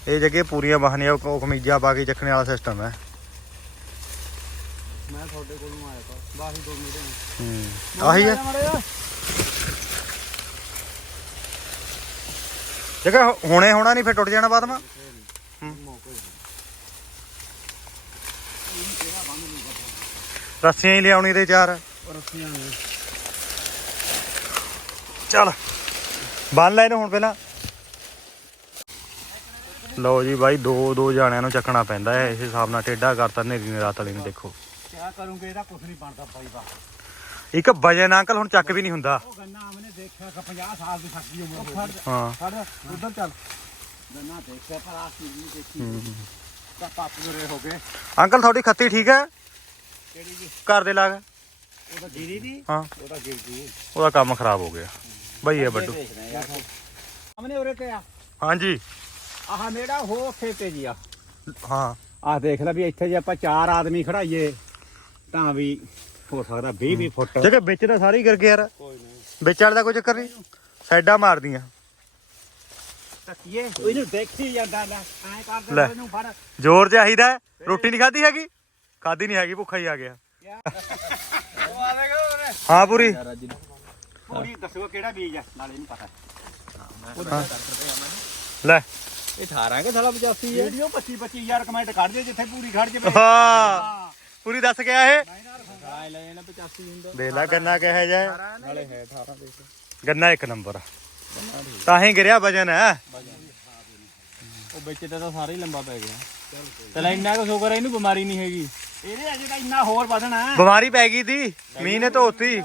ਇਹ ਜੱਗੇ ਪੂਰੀਆਂ ਬਾਹਨੀਆਂ ਉਹ ਕਮੀਜ਼ਾਂ ਪਾ ਕੇ ਚੱਕਣੇ ਵਾਲਾ ਸਿਸਟਮ ਹੈ। ਮੈਂ ਤੁਹਾਡੇ ਕੋਲ ਨੂੰ ਆਇਆ ਤਾਂ ਬਾਹੀ ਦੋ ਮੇਰੇ ਹੂੰ। ਆਹੀ ਹੈ ਜੱਗਾ ਹੁਣੇ ਹੋਣਾ ਨਹੀਂ ਫਿਰ ਟੁੱਟ ਜਾਣਾ ਬਾਅਦ ਮਾ। ਰੱਸੀਆਂ ਹੀ ਲਿਆਉਣੀ ਤੇ ਚਾਰ। ਰੱਸੀਆਂ ਨੇ। ਚੱਲ ਬੰਨ ਲੈ ਇਹਨੂੰ ਹੁਣ ਪਹਿਲਾਂ। ਲਓ ਜੀ ਬਾਈ ਦੋ ਦੋ ਜਾਣਿਆਂ ਨੂੰ ਚੱਕਣਾ ਪੈਂਦਾ ਹੈ ਇਸ ਹਿਸਾਬ ਨਾਲ ਟੇਢਾ ਕਰਤਾ ਨੇਰੀ ਨੇ ਰਾਤ ਵਾਲੀ ਨੂੰ ਦੇਖੋ। ਕਿਆ ਕਰੂੰਗੇ ਇਹਦਾ ਕੁਝ ਨਹੀਂ ਬਣਦਾ ਬਾਈ ਬਾ ਇੱਕ ਵਜਨ ਅੰਕਲ ਹੁਣ ਚੱਕ ਵੀ ਨਹੀਂ ਹੁੰਦਾ। ਉਹ ਗੰਨਾ ਆਮਨੇ ਦੇਖਿਆ ਕਿ 50 ਸਾਲ ਦੀ ਸੱਕੀ ਉਮਰ ਹੋ ਗਈ ਹਾਂ। ਫੜ ਉਧਰ ਚੱਲ। ਗੰਨਾ ਦੇਖਿਆ ਪਰ ਆਸ ਨਹੀਂ ਦੇਖੀ। ਤਾਂ ਪੱਪ ਜਰੇ ਹੋ ਗਏ। ਅੰਕਲ ਤੁਹਾਡੀ ਖੱਤੀ ਠੀਕ ਹੈ? ਕਿਹੜੀ ਜੀ? ਘਰ ਦੇ ਲਾਗ? ਦੀ। ਹਾਂ। ਗਿਰ ਗਈ ਉਹਦਾ ਕੰਮ ਖਰਾਬ ਹੋ ਗਿਆ। ਬਈ ਇਹ ਵੱਡੂ। ਆਮਨੇ ਉਰੇ ਤੇ ਆ। ਹਾਂਜੀ। ਆਹ ਮੇੜਾ ਹੋ ਉੱਥੇ ਤੇ ਜੀ ਆ। ਹਾਂ। ਆਹ ਦੇਖ ਲੈ ਵੀ ਇੱਥੇ ਜੇ ਆਪਾਂ ਚਾਰ ਆਦਮੀ ਖੜਾਈਏ। ਤਾਂ ਵੀ ਹੋ ਸਕਦਾ 20 20 ਫੁੱਟ। ਜਗਾ ਵਿੱਚ ਤਾਂ ਸਾਰੀ ਗਿਰ ਗਿਆ ਯਾਰ। ਕੋਈ ਨਹੀਂ। ਵਿੱਚ ਵਾਲੇ ਦਾ ਕੋਈ ਚੱਕਰ ਨਹੀਂ। ਸਾਈਡਾਂ ਮਾਰਦੀਆਂ। ਤੱਕੀਏ ਇਹਨੂੰ ਦੇਖੀ ਜਾਂਦਾ ਲੈ ਐਂ ਕਰ ਲੈ। ਦੇ ਇਹਨੂੰ ਫੜ। ਜ਼ੋਰ ਚਾਹੀਦਾ ਹੈ। ਰੋਟੀ ਨਹੀਂ ਖਾਧੀ ਹੈਗੀ? ਖਾਧੀ ਨਹੀਂ ਹੈਗੀ ਭੁੱਖਾ ਹੀ ਆ ਗਿਆ। ਉਹ ਉਹਨੇ ਹਾਂ ਪੂਰੀ। ਯਾਰ ਅੱਜ ਪੂਰੀ ਦੱਸੋ ਕਿਹੜਾ ਬੀਜ ਆ ਨਾਲੇ ਇਹਨੂੰ ਪਤਾ ਲੈ। ਇਹ 18 ਕੇ ਸਾਲਾ 85 ਹੈ? ਵੀਡੀਓ 25 25000 ਕਮੈਂਟ ਕੱਢ ਦੇ ਜਿੱਥੇ ਪੂਰੀ ਖੜ ਜੇ ਹਾਂ। ਪੂਰੀ ਦੱਸ ਗਿਆ ਇਹ ਰਾਇ ਲੈ ਜਾਣਾ 85 ਹੁੰਦਾ ਦੇਖ ਲੈ ਗੰਨਾ ਕਿਹੋ ਜਿਹਾ ਹੈ। ਨਾਲੇ ਹੈ 18 ਦੇ ਗੰਨਾ ਇੱਕ ਨੰਬਰ। ਤਾਂ ਹੀ ਗਿਰਿਆ ਵਜਨ ਹੈ। ਉਹ ਵਿੱਚ ਤੇ ਤਾਂ ਸਾਰਾ ਹੀ ਲੰਬਾ ਪੈ ਗਿਆ। ਚਲ ਇੰਨਾ ਕੁ ਸ਼ੁਕਰ ਹੈ ਇਹਨੂੰ ਬਿਮਾਰੀ ਨਹੀਂ ਹੈਗੀ। ਇਹਦੇ ਅਜੇ ਤਾਂ ਇੰਨਾ ਹੋਰ ਵਧਣਾ ਹੈ। ਬਿਮਾਰੀ ਪੈ ਗਈ ਦੀ ਮੀਂਹ ਨੇ ਧੋਤੀ। ਹੀ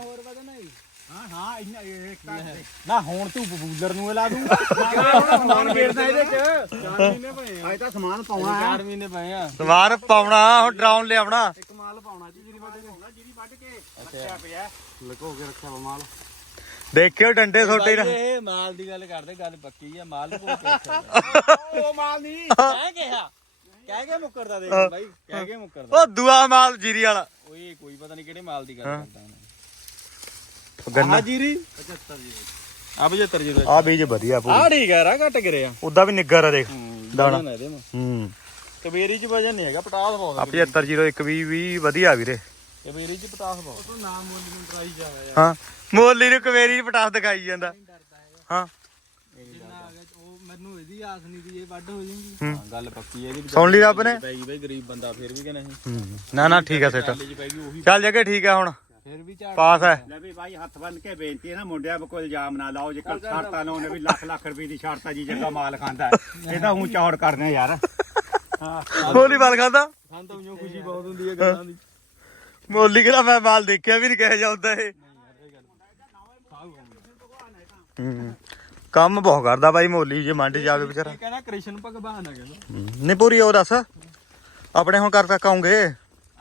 ਹਾਂ ਇੰਨਾ ਇਹ ਨਾ ਹੁਣ ਤੂੰ ਬਬੂਲਰ ਨੂੰ ਲਾ ਦੂੰ। ਹੁਣ ਸਮਾਨ ਫੇਰਦਾ ਇਹਦੇ ਚ। 4 ਮਹੀਨੇ ਪਏ ਆ। ਅਜੇ ਤਾਂ ਸਮਾਨ ਪਾਉਣਾ ਹੈ। 4 ਮਹੀਨੇ ਪਏ ਆ। ਸਮਾਨ ਪਾਉਣਾ ਹੁਣ ਡਰਾਉਣ ਲਿਆਉਣਾ ਇੱਕ ਮਾਲ ਪਾਉਣਾ ਜੀ ਜਿਹੜੀ ਵੱਢ ਕੇ ਜਿਹੜੀ ਵੱਢ ਕੇ ਰੱਖਿਆ ਪਿਆ ਲਗੋ ਕੇ ਰੱਖਿਆ ਵਾ ਮਾਲ। ਦੇਖਿਓ ਡੰਡੇ ਛੋਟੇ ਨਾ ਇਹ ਮਾਲ ਦੀ ਗੱਲ ਕਰਦੇ ਗੱਲ ਪੱਕੀ ਆ ਮਾਲ ਕੋ ਉਹ ਮਾਲ ਨਹੀਂ। ਕਿਹਾ ਕਹਿ ਕੇ ਮੁੱਕਰਦਾ ਦੇਖ ਬਾਈ ਕਹਿ ਕੇ ਮੁੱਕਰਦਾ। ਉਹ ਦੁਆ ਮਾਲ ਜੀਰੀ ਵਾਲਾ। ਓਏ ਕੋਈ ਪਤਾ ਨਹੀਂ ਕਿਹੜੇ ਮਾਲ ਦੀ ਗੱਲ ਕਰਦਾ ਗੰਨਾ। ਜੀਰੀ? 75 ਜੀ ਆ 75 ਜੀ ਆ ਬੀਜ ਵਧੀਆ ਪੂਰੀ। ਆ ਠੀਕ ਹੈ ਰਾ ਘਟ ਗਿਰਿਆ ਉਦਾਂ ਵੀ ਨਿੱਗਰ ਆ ਦੇਖ ਦਾਣਾ। ਨਾ ਇਹਦੇ ਮਾ ਹੂੰ। ਕਬੇਰੀ ਚ ਵਜਨ ਨਹੀਂ ਹੈਗਾ ਪਟਾਸ ਬਹੁਤ ਆ 7501 ਵੀ ਵੀ ਵਧੀਆ ਵੀਰੇ। ਇਹ ਮੇਰੀ ਚ ਪਤਾਸ ਬਹੁਤ ਉਹ ਨਾਮ ਮੁੱਲ ਨੂੰ ਟਰਾਈ ਜਾਵਾ ਯਾਰ। ਹਾਂ ਮੋਲੀ ਨੂੰ ਕਵੇਰੀ ਪਟਾਸ ਦਿਖਾਈ ਜਾਂਦਾ। ਹਾਂ। ਜਿੰਨਾ ਆ ਗਿਆ ਉਹ ਮੈਨੂੰ ਇਹਦੀ ਆਸ ਨਹੀਂ ਦੀ ਇਹ ਵੱਢ ਹੋ ਜਾਊਗੀ ਹੂੰ। ਹਾਂ ਗੱਲ ਪੱਕੀ ਹੈ ਇਹਦੀ ਸੁਣ ਲਈ ਰੱਬ ਨੇ। ਬਈ ਗਰੀਬ ਬੰਦਾ ਫਿਰ ਵੀ ਕਿ ਨਹੀਂ? ਹੂੰ। ਨਾ ਨਾ ਠੀਕ ਆ ਸੇਟ ਚੱਲ ਜਗੇ ਠੀਕ ਆ ਹੁਣ। ਫਿਰ ਵੀ ਝਾੜ ਪਾਸ ਹੈ। ਲੈ ਵੀ ਭਾਈ ਹੱਥ ਬੰਨ ਕੇ ਬੇਨਤੀ ਹੈ ਨਾ ਮੁੰਡਿਆਂ ਕੋ ਇਲਜ਼ਾਮ ਨਾ ਲਾਓ ਜੇ ਸ਼ਰਤਾਂ ਲਾਉਣੇ ਵੀ ਲੱਖ ਲੱਖ ਰੁਪਏ ਦੀ ਸ਼ਰਤਾਂ ਜੀ ਜੱਗਾ ਮਾਲ ਖਾਂਦਾ ਹੈ। ਇਹ ਤਾਂ ਹੂੰ ਚੌੜ ਕਰਨੇ ਯਾਰ। ਹਾਂ। ਮੋਲੀ ਮਾਲ ਖਾਂਦਾ? ਤਾਂ ਉਈਓ ਖੁਸ਼ੀ ਬਹੁਤ ਹੁੰਦੀ ਹੈ ਗੱਲਾਂ ਦੀ। ਮੋਲੀ ਕਿਹੜਾ ਮੈਂ ਮਾਲ ਦੇਖਿਆ ਵੀ ਨਹੀਂ ਕਿਹਾ ਜਾਂਦਾ ਇਹ। ਹੂੰ। ਕੰਮ ਬਹੁਤ ਕਰਦਾ ਬਾਈ ਮੋਲੀ ਜੇ ਮੰਡ ਜਾਵੇ ਵਿਚਾਰਾ। ਇਹ ਕਹਿੰਦਾ ਕ੍ਰਿਸ਼ਨ ਭਗਵਾਨ ਆ ਕਹਿੰਦਾ। ਨਹੀਂ ਪੂਰੀ ਉਹ ਦੱਸ। ਆਪਣੇ ਹੁਣ ਕਰ ਤੱਕ ਆਉਂਗੇ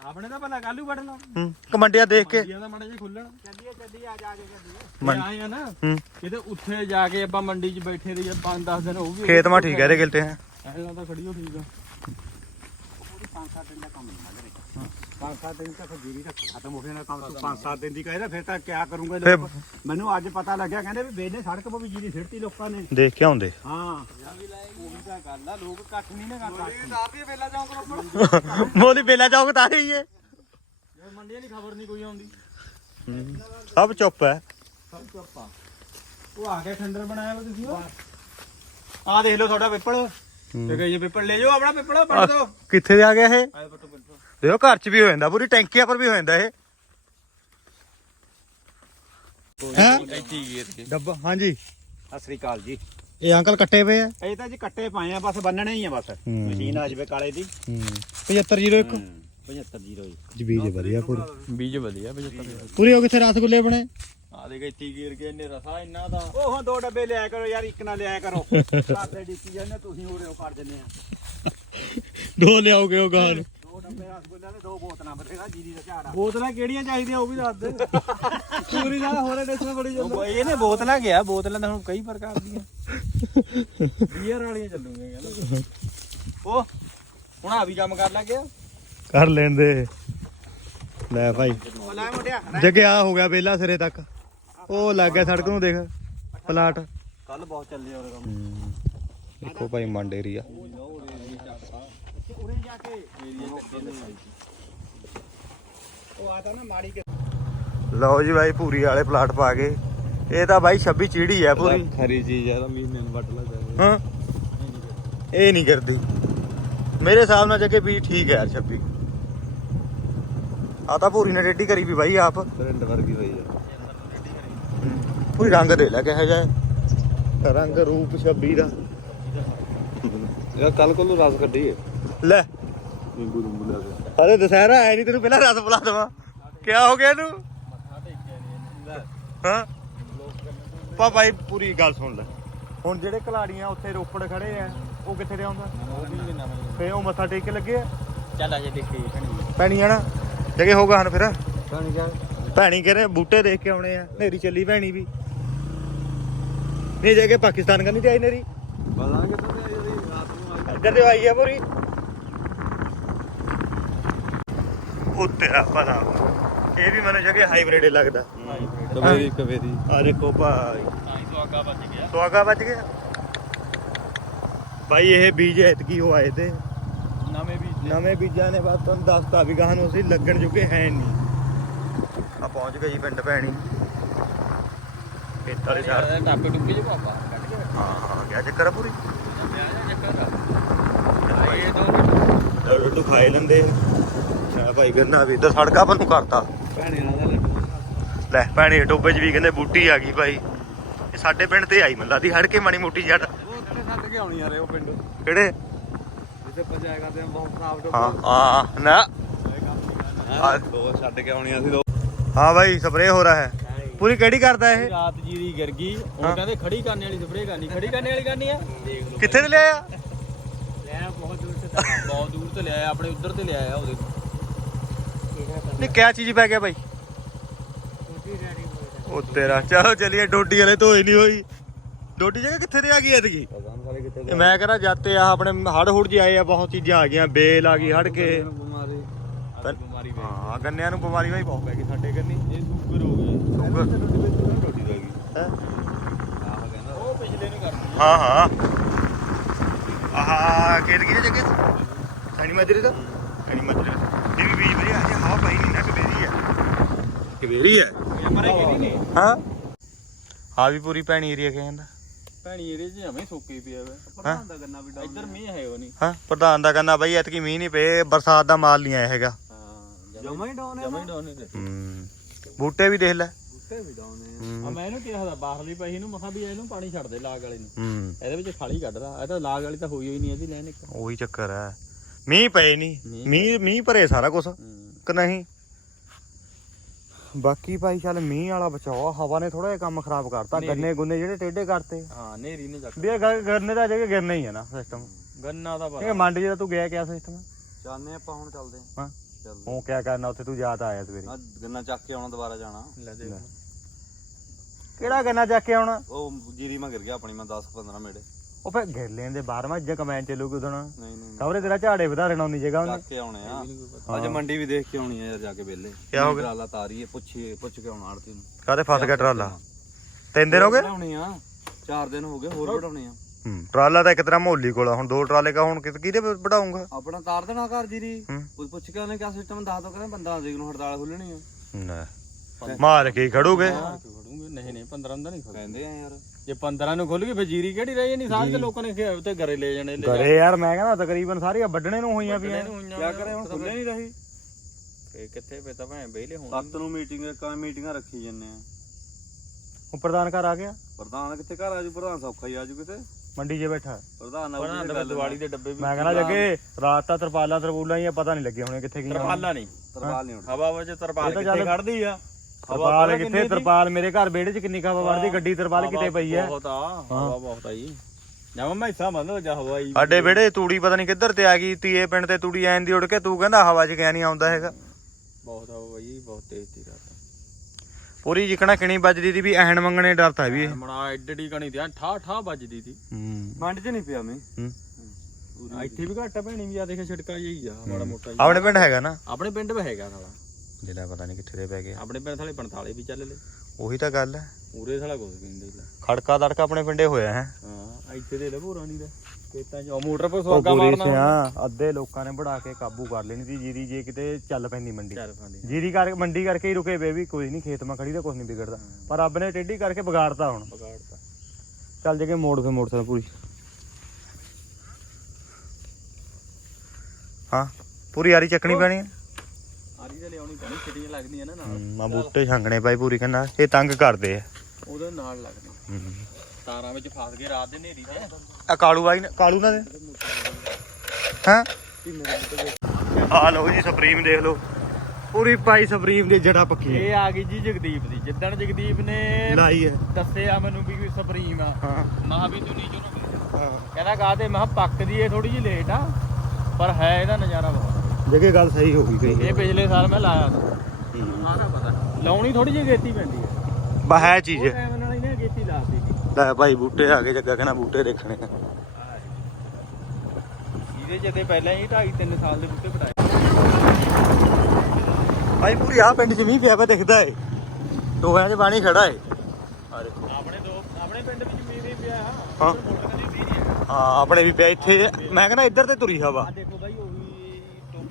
ਆਪਣੇ ਤਾਂ ਭਲਾ ਕਾਲੂ ਲਾ। ਹੂੰ ਕਮੰਡੀਆਂ ਦੇਖ ਕੇ। ਮੰਡੀਆਂ ਦਾ ਮਾੜਾ ਜਿਹਾ ਖੁੱਲਣ। ਚੱਲੀਏ ਚੱਲੀ ਆ ਜਾ ਕੇ ਚੱਲੀਏ। ਆਏ ਆ ਨਾ ਹੂੰ। ਕਿਤੇ ਉੱਥੇ ਜਾ ਕੇ ਆਪਾਂ ਮੰਡੀ 'ਚ ਬੈਠੇ ਰਹੀਏ 5-10 ਦਿਨ ਉਹ ਵੀ ਖੇਤ ਮਾ ਠੀਕ ਹੈ ਰੇ ਗਿਲਤੇ ਹੈ ਐਂ ਤਾਂ ਖੜੀ ਹੋ ਠੀਕ ਆ। ਪੰਜ ਸੱਤ ਦਿਨ ਦਾ ਕੰਮ ਨਹੀਂ ਲੱਗ ਰਿਹਾ। ਪੰਜ ਸੱਤ ਦਿਨ ਤੱਕ ਜੀਰੀ ਰੱਖ ਖਤਮ ਹੋ ਜਾਣਾ ਕੰਮ ਤੂੰ ਪੰਜ ਸੱਤ ਦਿਨ ਦੀ ਕਹਿੰਦਾ ਫਿਰ ਤਾਂ ਕਿਆ ਕਰੂੰਗੇ ਫਿਰ- ਲੋਕ ਮੈਨੂੰ ਅੱਜ ਪਤਾ ਲੱਗਿਆ ਕਹਿੰਦੇ ਵੀ ਬੇਨੇ ਸੜਕ 'ਤੇ ਵੀ ਜੀਰੀ ਸਿੱਟਤੀ ਲੋਕਾਂ ਨੇ। ਦੇਖ ਕੇ ਆਉਂਦੇ ਹਾਂ। ਉਹੀ ਤਾਂ ਗੱਲ ਆ ਲੋਕ ਘੱਟ ਨਹੀਂ ਨਾ ਕਰਦੇ ਸਾਰਦੀ ਵੇਲਾ ਚੌਂਕ ਮੋਲੀ ਬੇਲਾ ਚੌਕ ਤਾਂ ਰਹੀ ਹੈ ਮੰਡੀਆਂ ਦੀ ਖਬਰ ਨਹੀਂ ਕੋਈ ਆਉਂਦੀ ਸਭ ਚੁੱਪ ਹੈ। ਸਭ ਚੁੱਪਾ ਉਹ ਆ ਕੇ ਖੰਡਰ ਬਣਾਇਆ ਵਾ ਤੁਸੀਂ ਉਹ। ਆਹ ਦੇਖ ਲਓ ਤੁਹਾਡਾ ਪਿੱਪਲ। ਤੇ ਕਹੀਏ ਪੇਪਰ ਲੈ ਜਾਓ ਆਪਣਾ ਪੇਪਰ ਪੜ ਦੋ। ਕਿੱਥੇ ਦੇ ਆ ਗਿਆ ਇਹ? ਦੇਖੋ ਘਰ 'ਚ ਵੀ ਹੋ ਜਾਂਦਾ ਪੂਰੀ ਟੈਂਕੀਆਂ ਪਰ ਵੀ ਹੋ ਜਾਂਦਾ ਇਹ। ਹੈ? ਇੱਥੇ ਗੇਟ ਕੇ ਡੱਬਾ ਹਾਂਜੀ। ਸਤਿ ਸ੍ਰੀ ਅਕਾਲ ਜੀ। ਇਹ ਅੰਕਲ ਕੱਟੇ ਪਏ ਆ? ਇਹ ਤਾਂ ਜੀ ਕੱਟੇ ਪਾਏ ਆ ਬਸ ਬੰਨਣੇ ਹੀ ਆ ਬਸ। ਹੂੰ। ਮਸ਼ੀਨ ਆ ਜਵੇ ਕਾਲੇ ਦੀ। 7501 7501 ਜੀ ਬੀਜ ਵਧੀਆ ਪੂਰੀ। ਬੀਜ ਵਧੀਆ 75 ਪੂਰੀ ਹੋ ਕਿੱਥੇ ਰਸਗੁੱਲੇ ਬਣੇ? ਆ ਦੇਖ ਇੱਥੇ ਗੇਰ ਕੇ ਇੰਨੇ ਰਸਾ ਇੰਨਾ ਦਾ। ਉਹ ਹੁਣ ਦੋ ਡੱਬੇ ਲਿਆ ਕਰੋ ਯਾਰ ਇੱਕ ਨਾ ਲਿਆ ਕਰੋ। ਘਰ ਦੇ ਡਿੱਕੀ ਜਾਂਦੇ ਤੁਸੀਂ ਉਰੇ ਉਹ ਕਰ ਦਿੰਦੇ ਆ। ਦੋ ਲਿਆਓਗੇ ਉਹ ਗਾਂ ਨੂੰ। ਦੋ ਦੇ ਦੋ ਬੋਤਲਾਂ ਬਥੇਰਾ ਜੀਰੀ ਦਾ ਝਾੜ ਆ। ਬੋਤਲਾਂ ਕਿਹੜੀਆਂ ਚਾਹੀਦੀਆਂ ਉਹ ਵੀ ਦੱਸ ਦੇ। ਪੂਰੀ ਨਾਲ ਹੋਰੇ ਡੇਸਣਾ ਬੜੀ ਜਾਂਦਾ ਇਹਨੇ ਬੋਤਲਾਂ ਗਿਆ ਬੋਤਲਾਂ ਤਾਂ ਹੁਣ ਕਈ ਪ੍ਰਕਾਰ ਦੀਆਂ। ਬੀਅਰ ਵਾਲੀਆਂ ਚੱਲੂਗੀਆਂ ਕਹਿੰਦਾ। ਉਹ ਹੁਣ ਆ ਵੀ ਕੰਮ ਕਰ ਲੱਗ ਕਰ ਲੈਂਦੇ। ਲੈ ਭਾਈ। ਉਹ ਲੈ ਮੁੰਡਿਆ ਜੱਗੇ ਆ ਹੋ ਗਿਆ ਵੇਲਾ ਸਿਰੇ ਤੱਕ। ਉਹ ਲੱਗ ਗਿਆ ਸੜਕ ਨੂੰ ਦੇਖ ਪਲਾਟ। ਕੱਲ ਬਹੁਤ ਚੱਲੇ ਉਹਦੇ ਕੰਮ। ਦੇਖੋ ਭਾਈ ਮੰਡ ਏਰੀਆ ਜਾ ਉਹ ਆ ਤਾਂ ਨਾ ਮਾੜੀ ਕੇ ਲਓ ਜੀ ਭਾਈ ਪੂਰੀ ਵਾਲੇ ਪਲਾਟ ਪਾ ਗਏ ਇਹ ਤਾਂ ਭਾਈ 26 ਚੀੜੀ ਹੈ ਪੂਰੀ। ਖਰੀ ਚੀਜ਼ ਆ ਤਾਂ ਮਹੀਨੇ ਨੂੰ ਵੱਟ ਲਾ ਜਾਵੇ ਹਾਂ। ਇਹ ਨਹੀਂ ਕਰਦੀ। ਮੇਰੇ ਹਿਸਾਬ ਨਾਲ ਜੱਗੇ ਵੀ ਠੀਕ ਹੈ ਯਾਰ 26 ਆ ਤਾਂ ਪੂਰੀ ਨੇ ਰੇਡੀ ਕਰੀ ਵੀ ਭਾਈ ਆਪ। ਕਰੰਟ ਵਰਗੀ ਹੋਈ ਆ। ਪੂਰੀ ਰੰਗ ਦੇ ਲੈ ਕਿਹੋ ਹੈ। ਰੰਗ ਰੂਪ 26 ਦਾ। ਯਾਰ ਕੱਲ ਕੋਲ ਰਸ ਕੱਢੀ ਹੈ ਲੈ। ਨਿੰਬੂ ਨਿੰਬੂ ਲਿਆ ਕੇ। ਹਲੇ ਦੁਸਹਿਰਾ ਆਇਆ ਨਹੀਂ ਤੈਨੂੰ ਪਹਿਲਾਂ ਰਸ ਬੁਲਾ ਦਵਾ। ਕਿਆ ਹੋ ਗਿਆ ਇਹਨੂੰ? ਹਾਂ? ਪਾ ਭਾਈ ਪੂਰੀ ਗੱਲ ਸੁਣ ਲੈ। ਹੁਣ ਜਿਹੜੇ ਕਲਾੜੀਆਂ ਉੱਥੇ ਰੋਪੜ ਖੜੇ ਆ ਉਹ ਕਿੱਥੇ ਦੇ ਆਉਂਦਾ? ਫੇ ਉਹ ਮੱਥਾ ਟੇਕ ਕੇ ਲੱਗੇ ਆ? ਚੱਲ ਅਜੇ ਦੇਖੀ ਪੈਣੀ ਆ ਨਾ? ਜਗੇ ਹੋਗਾ ਹਨ ਫਿਰ। ਕਹਾਣੀ ਜਾ ਭੈਣੀ ਕਰੇ ਬੂਟੇ ਦੇਖ ਕੇ ਆਉਣੇ ਆ। ਨੇਰੀ ਚੱਲੀ ਭੈਣੀ ਵੀ। ਨਹੀਂ ਜਗੇ ਪਾਕਿਸਤਾਨ ਕਰਨੀ ਤੇ ਆਈ ਨੇਰੀ ਬਲਾ ਕਿ ਤਾਂ ਰਾਤ ਨੂੰ ਆਈ। ਇੱਧਰ ਤੇ ਆਈ ਆ ਪੂਰੀ। ਉਹ ਤੇਰਾ ਭਲਾ ਇਹ ਵੀ ਮੈਨੂੰ ਜਗੇ ਹਾਈਬ੍ਰਿਡ ਲੱਗਦਾ। ਕਵੇਰੀ ਕਵੇਰੀ। ਆ ਦੇਖੋ ਭਾਈ। ਤਾਂ ਹੀ ਅੱਗਾ ਬਚ ਗਿਆ ਸੁਆਗਾ ਵੱਜ ਗਿਆ। ਭਾਈ ਇਹ ਬੀਜ ਐਤਕੀ ਹੋ ਆਏ ਤੇ। ਨਵੇਂ ਵੀ ਨਵੇਂ ਬੀਜਾਂ ਨੇ ਬਾਅਦ ਤੁਹਾਨੂੰ ਦੱਸਤਾ ਵੀ ਗਾਹਾਂ ਨੂੰ ਅਸੀਂ ਲੱਗਣ ਜੁਗੇ ਹੈ ਨਹੀਂ ਆ ਪਹੁੰਚ ਗਈ ਪਿੰਡ ਭੈਣੀ। ਖੇਤ ਵਾਲੇ ਸ਼ਹਿਰ ਟਾਪੇ ਟੁੱਕੇ ਜੇ ਪਾਪਾ ਕੱਢ ਕੇ ਹਾਂ ਹਾਂ ਗਿਆ ਚੱਕਰ ਪੂਰੀ? ਜਾ ਚੱਕਰ ਇਹ ਦੋ ਲੱਡੂ ਖਾਏ ਲੰਦੇ। ਅੱਛਾ ਭਾਈ ਗੰਨਾ ਵੀ ਇੱਧਰ ਸੜਕਾਂ ਪਰ ਨੂੰ ਕਰਤਾ। ਲੈ ਭੈਣੀ ਟੋਬੇ 'ਚ ਵੀ ਕਹਿੰਦੇ ਬੂਟੀ ਆ ਗਈ ਭਾਈ। ਇਹ ਸਾਡੇ ਪਿੰਡ ਤੇ ਆਈ ਮੱਲਾ ਦੀ ਹੜ ਕੇ ਮਾੜੀ ਮੋਟੀ ਜੜ। ਕਿਹੜੇ? ਆ ਹਾਂ ਹਾਂ ਨਾ। ਛੱਡ ਕੇ ਆਉਣੀਆਂ ਸੀ ਦੋ। ਹਾਂ ਭਾਈ ਸਪਰੇ ਹੋ ਰਹਾ ਹੈ। ਪੂਰੀ ਕਿਹੜੀ ਕਰਦਾ ਇਹ? ਰਾਤ ਜੀਰੀ ਗਿਰ ਗਈ। ਉਹ ਕਹਿੰਦੇ ਖੜੀ ਕਰਨੇ ਵਾਲੀ ਸਪਰੇਅ ਕਰਨੀ। ਖੜੀ ਕਰਨੇ ਵਾਲੀ ਕਰਨੀ ਆ? ਦੇਖ ਲਓ ਕਿੱਥੇ ਤੇ ਲਿਆ ਲੈ ਬਹੁਤ ਦੂਰ ਤੇ ਬਹੁਤ ਦੂਰ ਤੇ ਲਿਆਇਆ ਆਪਣੇ ਉੱਧਰ ਤੇ ਲਿਆਇਆ ਉਹਦੇ। ਨਹੀਂ ਕਿਆ ਚੀਜ਼ ਪੈ ਗਿਆ ਭਾਈ ਉਹ ਤੇਰਾ ਚਲੋ ਚਲੀਏ ਡੋਡੀ ਵਾਲੇ ਧੋਈ ਨਹੀਂ ਹੋਈ ਡੋਡੀ ਜਗ੍ਹਾ ਕਿੱਥੇ ਤੇ ਆ ਗਈ ਐਤਕੀ ਇਹ ਮੈਂ ਕਹਿੰਦਾ ਜਾਤੇ ਆ ਆਪਣੇ ਹੜ ਹੁੜ ਜੀ ਆਏ ਆ ਬਹੁਤ ਚੀਜ਼ਾਂ ਆ ਗਈਆਂ ਬੇਲ ਆ ਗਈ ਹੜ ਕੇ ਬਿਮਾਰੀ ਤਾਂ- ਹਾਂ ਗੰਨਿਆਂ ਨੂੰ ਬਿਮਾਰੀ ਭਾਈ ਬਹੁਤ ਪੈ ਗਈ ਸਾਡੇ ਕੰਨੀ ਇਹ ਸ਼ੂਗਰ ਹੋ ਗਈ ਸ਼ੂਗਰ। ਰੋਟੀ ਦਾ ਗਈ ਹੈਂ? ਆਹ ਕਹਿੰਦਾ ਉਹ ਪਿਛਲੇ ਨੂੰ ਕਰਦੀ ਹਾਂ ਹਾਂ ਆਹ ਖੇਤ ਕਿਹਦੇ ਜੱਗੇ ਸਣੀ ਮਾਜਰੇ ਦਾ ਸਣੀ ਮਾਜਰੇ ਦਾ ਇਹ ਵੀ ਬੀਜ ਵਧੀਆ ਹੈ ਹਵਾ ਪਾਈ ਨਹੀਂ ਨਾ ਕਬੇਰੀ ਹੈ ਇਹ ਵੇਰੀ ਹੈ। ਮਰੇ ਕਿਹੜੀ ਨੇ? ਹਾਂ। ਆ ਵੀ ਪੂਰੀ ਪੈਣੀ ਏਰੀਆ ਕਹਿੰਦਾ ਭੈਣੀ ਏਰੀਏ 'ਚ ਐਵੇਂ ਸੁੱਕੀ ਪਿਆ ਵੇ। ਪ੍ਰਧਾਨ ਦਾ ਗੰਨਾ ਵੀ ਇੱਧਰ ਮੀਂਹ ਹੈ ਉਹ ਨਹੀਂ। ਹਾਂ ਪ੍ਰਧਾਨ ਦਾ ਕਹਿੰਦਾ ਬਾਈ ਐਤਕੀ ਮੀਂਹ ਨਹੀਂ ਪਏ ਬਰਸਾਤ ਦਾ ਮਾਲ ਨਹੀਂ ਆਇਆ ਹੈਗਾ। ਹਾਂ ਜਮਾ ਹੀ ਡਾਉਨ ਹੈ ਜਮਾ ਹੀ ਡਾਉਨ ਹੈ ਹੂੰ ਬੂਟੇ ਵੀ ਦੇਖ ਲੈ। ਬੂਟੇ ਵੀ ਡਾਉਨ ਹੈ। ਆ ਮੈਂ ਇਹਨੂੰ ਕਿਹਾ ਦਾ ਬਾਹਰਲੀ ਪਈ ਨੂੰ ਮਖਾ ਵੀ ਇਹਨੂੰ ਪਾਣੀ ਛੱਡ ਦੇ ਲਾਗ ਵਾਲੇ ਨੂੰ। ਹੂੰ। ਇਹਦੇ ਵਿੱਚ ਖਾਲੀ ਕੱਢਦਾ ਇਹ ਤਾਂ ਲਾਗ ਵਾਲੀ ਤਾਂ ਹੋਈ ਹੋਈ ਨਹੀਂ ਇਹਦੀ ਲੈਣ ਇੱਕ ਉਹੀ ਚੱਕਰ ਹੈ ਮੀਂਹ ਪਏ ਨਹੀਂ ਮੀਂਹ ਮੀਂਹ ਭਰੇ ਸਾਰਾ ਕੁਝ ਕਿ ਨਹੀਂ? ਬਾਕੀ ਭਾਈ ਚੱਲ ਮੀਂਹ ਵਾਲਾ ਬਚਾਓ ਹਵਾ ਨੇ ਥੋੜਾ ਜਿਹਾ ਕੰਮ ਖਰਾਬ ਕਰਤਾ ਗੰਨੇ ਗੁੰਨੇ ਜਿਹੜੇ ਟੇਢੇ ਕਰਤੇ। ਹਾਂ ਨੇਰੀ ਨੇ ਚੱਕ ਵੀ ਇਹ ਗ- ਗੰਨੇ ਦਾ ਜਗ੍ਹਾ ਗਿਰਨਾ ਹੀ ਹੈ ਨਾ ਸਿਸਟਮ ਗੰਨਾ ਦਾ ਇਹ ਮੰਡ ਜਿਹੜਾ ਤੂੰ ਗਿਆ ਕਿਆ ਸਿਸਟਮ ਚਾਹਨੇ ਆਪਾਂ ਹੁਣ ਚੱਲਦੇ ਹਾਂ। ਚੱਲਦੇ ਉਹ ਕਿਆ ਕਰਨਾ ਉੱਥੇ ਤੂੰ ਜਾ ਤਾਂ ਆਇਆ ਸਵੇਰੇ। ਆ ਗੰਨਾ ਚੱਕ ਕੇ ਆਉਣਾ ਦੁਬਾਰਾ ਜਾਣਾ। ਲੈ ਦੇ ਕਿਹੜਾ ਗੰਨਾ ਚੱਕ ਕੇ ਆਉਣਾ? ਉਹ ਜੀਰੀ ਮਾ ਗਿਰ ਗਿਆ ਆਪਣੀ ਮੈਂ 10 15 ਮੇੜੇ ਉਹ ਫੇ ਗਿਰ ਲੈਣ ਦੇ ਬਾਹਰ। ਮੈਂ ਜੇ ਕਮੈਨ ਚੱਲੂਗੀ ਉਦੋਂ ਨਹੀਂ ਨਹੀਂ। ਖਬਰੇ ਤੇਰਾ ਝਾੜੇ ਵਧਾ ਰਹਿਣਾ ਉਨੀ ਜਗ੍ਹਾ ਉਹਨੇ। ਚੱਕ ਕੇ ਆਉਣੇ ਆ। ਅੱਜ ਮੰਡੀ ਵੀ ਦੇਖ ਕੇ ਆਉਣੀ ਆ ਯਾਰ ਜਾ ਕੇ ਵੇਲੇ ਕਿਆ ਹੋ ਗਿਆ? ਟਰਾਲਾ ਤਾਰੀਏ ਪੁੱਛੀਏ ਪੁੱਛ ਕੇ ਆਉਣਾ ਆੜਤੀ ਨੂੰ। ਕਾਹਦੇ ਫਸ ਗਿਆ ਟਰਾਲਾ? ਤਿੰਨ ਦਿਨ ਹੋ ਗਏ? ਬਣਾਉਣੀ ਆ। ਚਾਰ ਦਿਨ ਹੋ ਗਏ ਹੋਰ ਬਣਾਉਣੇ ਆ। ਹੂੰ ਟਰਾਲਾ ਤਾਂ ਇੱਕ ਤਰ੍ਹਾਂ ਮੋਲੀ ਕੋਲ ਆ। ਹੁਣ ਦੋ ਟਰਾਲੇ ਕਾ ਹੁਣ ਕਿਹਦੇ ਵਢਾਉਂਗਾ ਆਪਣਾ ਤਾਰ ਦੇਣਾ ਘਰ ਜੀਰੀ ਹੂੰ। ਪੁੱਛ ਕੇ ਉਹਨੇ ਕਿਆ ਸਿਸਟਮ ਦੱਸ ਦੋ ਕਹਿੰਦਾ ਬੰਦਾ ਦੇਖ ਨੂੰ ਹੜਤਾਲ ਖੁੱਲਣੀ ਆ। ਨਾ। ਮਾਰ ਕੇ ਖੜੂਗੇ। ਖੜੂਗੇ। ਨਹੀਂ ਨਹੀਂ 15 ਦਾ ਨਹੀਂ ਖੜੂ ਕਹਿੰਦੇ ਆ ਯਾਰ। ਜੇ 15 ਨੂੰ ਖੁੱਲ ਗਈ ਫਿਰ ਜੀਰੀ ਕਿਹੜੀ ਰਹੀ ਨਹੀਂ ਸਾਰੇ ਤੇ ਲੋਕਾਂ ਨੇ ਖਿਆ ਤੇ ਘਰੇ ਲੈ ਜਾਣੇ ਲੈ ਘਰੇ ਯਾਰ ਮੈਂ ਕਹਿੰਦਾ ਤਕਰੀਬਨ ਸਾਰੀਆਂ ਵੱਢਣੇ ਨੂੰ ਹੋਈਆਂ ਪਈਆਂ। ਕਿਆ ਕਰੇ ਹੁਣ ਖੁੱਲੇ ਨਹੀਂ ਰਹੀ? ਫੇ ਕਿੱਥੇ ਪੇ ਤਾਂ ਭੈਣ ਬੇਲੇ ਹੁਣ। ਸੱਤ ਨੂੰ ਮੀਟਿੰਗ ਕਾ ਮੀਟਿੰਗਾਂ ਰੱਖੀ ਜੰਨੇ ਆ। ਉਹ ਪ੍ਰਧਾਨ ਘਰ ਆ ਗਿਆ? ਪ੍ਰਧਾਨ ਕਿੱਥੇ ਘਰ ਆਜੂ ਪ੍ਰਧਾਨ ਸੌਖਾ ਹੀ ਆਜੂ ਕਿਤੇ। ਮੰਡੀ 'ਚ ਬੈਠਾ। ਪ੍ਰਧਾਨ ਨਾਲ ਬਣਾ ਉਹਦੀ ਦੇ ਦੀਵਾਲੀ ਦੇ ਡੱਬੇ ਵੀ ਮੈਂ ਕਹਿੰਦਾ ਜੱਗੇ ਰਾਤ ਤਾਂ ਤਰਪਾਲਾਂ ਤਰਪੂਲਾਂ ਹੀ ਆ ਪਤਾ ਨਹੀਂ ਲੱਗੇ ਹੋਣੇ ਕਿੱਥੇ ਗਈਆਂ ਤਰਪਾਲਾ ਨਹੀਂ। ਤਰਪਾਲ ਨਹੀਂ ਉੱਠਦਾ ਹਵਾ ਵਿੱਚ ਤਰਪਾਲ ਇਹ ਤਾਂ ਕਿੱਥੇ ਚੱਲ- ਖੜਦੀ ਆ? ਤਰਪਾਲ ਕਿੱਥੇ? ਤਰਪਾਲ ਮੇਰੇ ਘਰ ਵਿਹੜੇ 'ਚ ਕਿੰਨੀ ਖਵਾ ਵੜਦੀ? ਗੱਡੀ ਤਰਪਾਲ ਕਿਤੇ ਪਈ ਐ ਬਹੁਤ ਆ। ਹਵਾ ਬਹੁਤ ਆਈ ਜਮਾ ਮੈਂ ਹਿੱਸਾ ਮੰਨ ਜਾ ਹਵਾਈ ਸਾਡੇ ਵਿਹੜੇ ਤੂੜੀ ਪਤਾ ਨਹੀਂ ਕਿੱਧਰ ਤੇ ਆ ਗਈ ਤੀਏ ਪਿੰਡ ਤੇ ਤੂੜੀ ਐਂ ਦੀ ਉੜ ਕੇ ਤੂੰ ਕਹਿੰਦਾ ਹਵਾ 'ਚ ਕਿਆ ਨਹੀਂ ਆਉਂਦਾ ਹੈਗਾ। ਬਹੁਤ ਆ ਬਾਈ ਬਹੁਤ ਤੇਜ਼ ਤੀ ਰਾਤ ਪੂਰੀ ਜਿਕਣਾ ਕਿਣੀ ਵੱਜਦੀ ਦੀ ਵੀ ਐਹਣ ਮੰਗਣੇ ਡਰਤਾ ਵੀ ਇਹ। ਮਣਾ ਐਡੀ ਕਣੀ ਤੇ ਠਾ ਠਾ ਵੱਜਦੀ ਤੀ ਹੂੰ। ਮੰਡ 'ਚ ਨਹੀਂ ਪਿਆ ਮੈਂ। ਹੂੰ। ਇੱਥੇ ਵੀ ਘੱਟ ਆ ਭੈਣੀ ਵੀ ਆ ਦੇਖੇ ਛਿੜਕਾ ਜਿਹੀ ਆ ਮਾੜਾ ਮੋਟਾ ਜਿਹਾ। ਆਪਣੇ ਪਿੰਡ ਹੈਗਾ ਨਾ? ਆਪਣੇ ਪਿੰਡ ਵੀ ਹੈਗਾ ਸਾਲਾ। ਜਿਹੜਾ ਪਤਾ ਨਹੀਂ ਕਿੱਥੇ ਦੇ ਪੈ ਗਿਆ ਆਪਣੇ ਪਿੰਡ ਥਾਲੇ 45 ਵੀ ਚੱਲ ਲੈ। ਉਹੀ ਤਾਂ ਗੱਲ ਹੈ। ਪੂਰੇ ਸਾਲਾ ਕੁਝ ਨਹੀਂ ਲੈ। ਖੜਕਾ ਦੜਕਾ ਆਪਣੇ ਪਿੰਡੇ ਹੋਇਆ ਹੈ। ਹਾਂ ਇੱਥੇ ਦੇ ਲੈ ਭੋਰਾ ਨਹੀਂ ਦਾ। ਖੇਤਾਂ 'ਚ ਉਹ ਮੋਟਰ ਪਰ ਪੂਰੀ ਮਾਰਨਾ ਸਿਆ ਅੱਧੇ ਲੋਕਾਂ ਨੇ ਬੜਾ ਕੇ ਕਾਬੂ ਕਰ ਲੈਣੀ ਸੀ ਜੀਰੀ ਜੇ ਕਿਤੇ ਚੱਲ ਪੈਂਦੀ ਮੰਡੀ। ਚੱਲ ਪਾਂਦੇ। ਜੀਰੀ ਕਰ ਮੰਡੀ ਕਰਕੇ ਹੀ ਰੁਕੇ ਵੇ ਵੀ ਕੋਈ ਨਹੀਂ ਖੇਤ ਮਾ ਖੜੀ ਤਾਂ ਕੁਝ ਨਹੀਂ ਵਿਗੜਦਾ। ਪਰ ਰੱਬ ਨੇ ਟੇਢੀ ਕਰਕੇ ਵਿਗਾੜਤਾ ਹੁਣ। ਪਗਾੜਤਾ ਚੱਲ ਜਗੇ ਮੋੜ ਫੇ ਮੋਟਰਸਾਈਕਲ ਪੂਰੀ। ਹਾਂ ਪੂਰੀ ਯਾਰੀ ਚੱਕਣੀ ਪੈਣੀ ਹੈ। ਲਿਆਉਣੀ ਪੈਣੀ ਲੱਗਦੀਆਂ ਨਾ ਨਾਲ। ਮਾ ਬੂਟੇ ਛਾਂਗਣੇ ਪਾਈ ਪੂਰੀ ਕਹਿੰਦਾ ਇਹ ਤੰਗ ਕਰਦੇ ਆ। ਉਹਦੇ ਨਾਲ ਲੱਗਣੀ ਤਾਰਾਂ ਵਿੱਚ ਫਸ ਗਏ ਰਾਤ ਦੇ ਨੇਰੀ ਤੇ। ਆ ਕਾਲੂ ਨਾ ਕਾਲੂ ਨਾ ਦੇ? ਹਾਂ? ਆ ਲਓ ਜੀ ਸੁਪਰੀਮ ਦੇਖ ਲਓ। ਪੂਰੀ ਪਾਈ ਸੁਪਰੀਮ ਦੀ ਜੜਾ ਪੱਕੀ ਇਹ ਆ ਗਈ ਜੀ ਜਗਦੀਪ ਦੀ। ਜਿੱਦਣ ਜਗਦੀਪ ਨੇ ਲਾਈ ਹੈ ਦੱਸਿਆ ਮੈਨੂੰ ਵੀ ਕੋਈ ਸੁਪਰੀਮ ਆ। ਮਹਾ ਵੀ ਤੂੰ ਨੀਚੋਂ ਨਾ ਕਹਿੰਦਾ ਕਾਹਦੇ ਮੈਂ ਪੱਕਦੀ ਏ ਥੋੜੀ ਜਿਹੀ ਲੇਟ ਆ। ਪਰ ਹੈ ਇਹਦਾ ਨਜ਼ਾਰਾ ਬਹੁਤ। ਜਗੇ ਗੱਲ ਸਹੀ ਹੋ ਗਈ ਕਈ ਇਹ ਪਿਛਲੇ ਸਾਲ ਮੈਂ ਲਾਇਆ ਤਾ ਸਾਰਾ ਪਤਾ। ਲਾਉਣੀ ਥੋੜੀ ਜਿਹੀ ਗੇਤੀ ਪੈਂਦੀ ਹੈ। ਬਾ ਹੈ ਚੀਜ਼। ਉਹ ਟਾਈਮ ਨਾਲ ਇਹਨੇ ਗੇਤੀ ਲਾਤੀ ਲੈ ਭਾਈ ਬੂਟੇ ਆ ਗਏ ਜੱਗਾ ਕਹਿੰਦਾ ਬੂਟੇ ਦੇਖਣੇ ਆ। ਇਹਦੇ ਜਦੇ ਪਹਿਲਾਂ ਹੀ 2.5 3 ਸਾਲ ਦੇ ਬੂਟੇ ਪਟਾਏ। ਭਾਈ ਪੂਰੀ ਆ ਪਿੰਡ ਚ ਮੀਂਹ ਪਿਆ ਪਿਆ ਦਿਖਦਾ ਏ। ਟੋਹਿਆਂ 'ਚ ਪਾਣੀ ਖੜਾ ਏ। ਆ ਦੇਖੋ। ਆਪਣੇ ਦੋ ਆਪਣੇ ਪਿੰਡ ਵਿੱਚ ਮੀਂਹ ਵੀ ਪਿਆ। ਹਾਂ। ਨਹੀਂ ਆਪਣੇ ਵੀ ਪਿਆ ਇੱਥੇ। ਮੈਂ ਕਹਿੰਦਾ ਇੱਧਰ ਤੇ ਤੁਰੀ ਹਵਾ। ਆ ਦੇਖੋ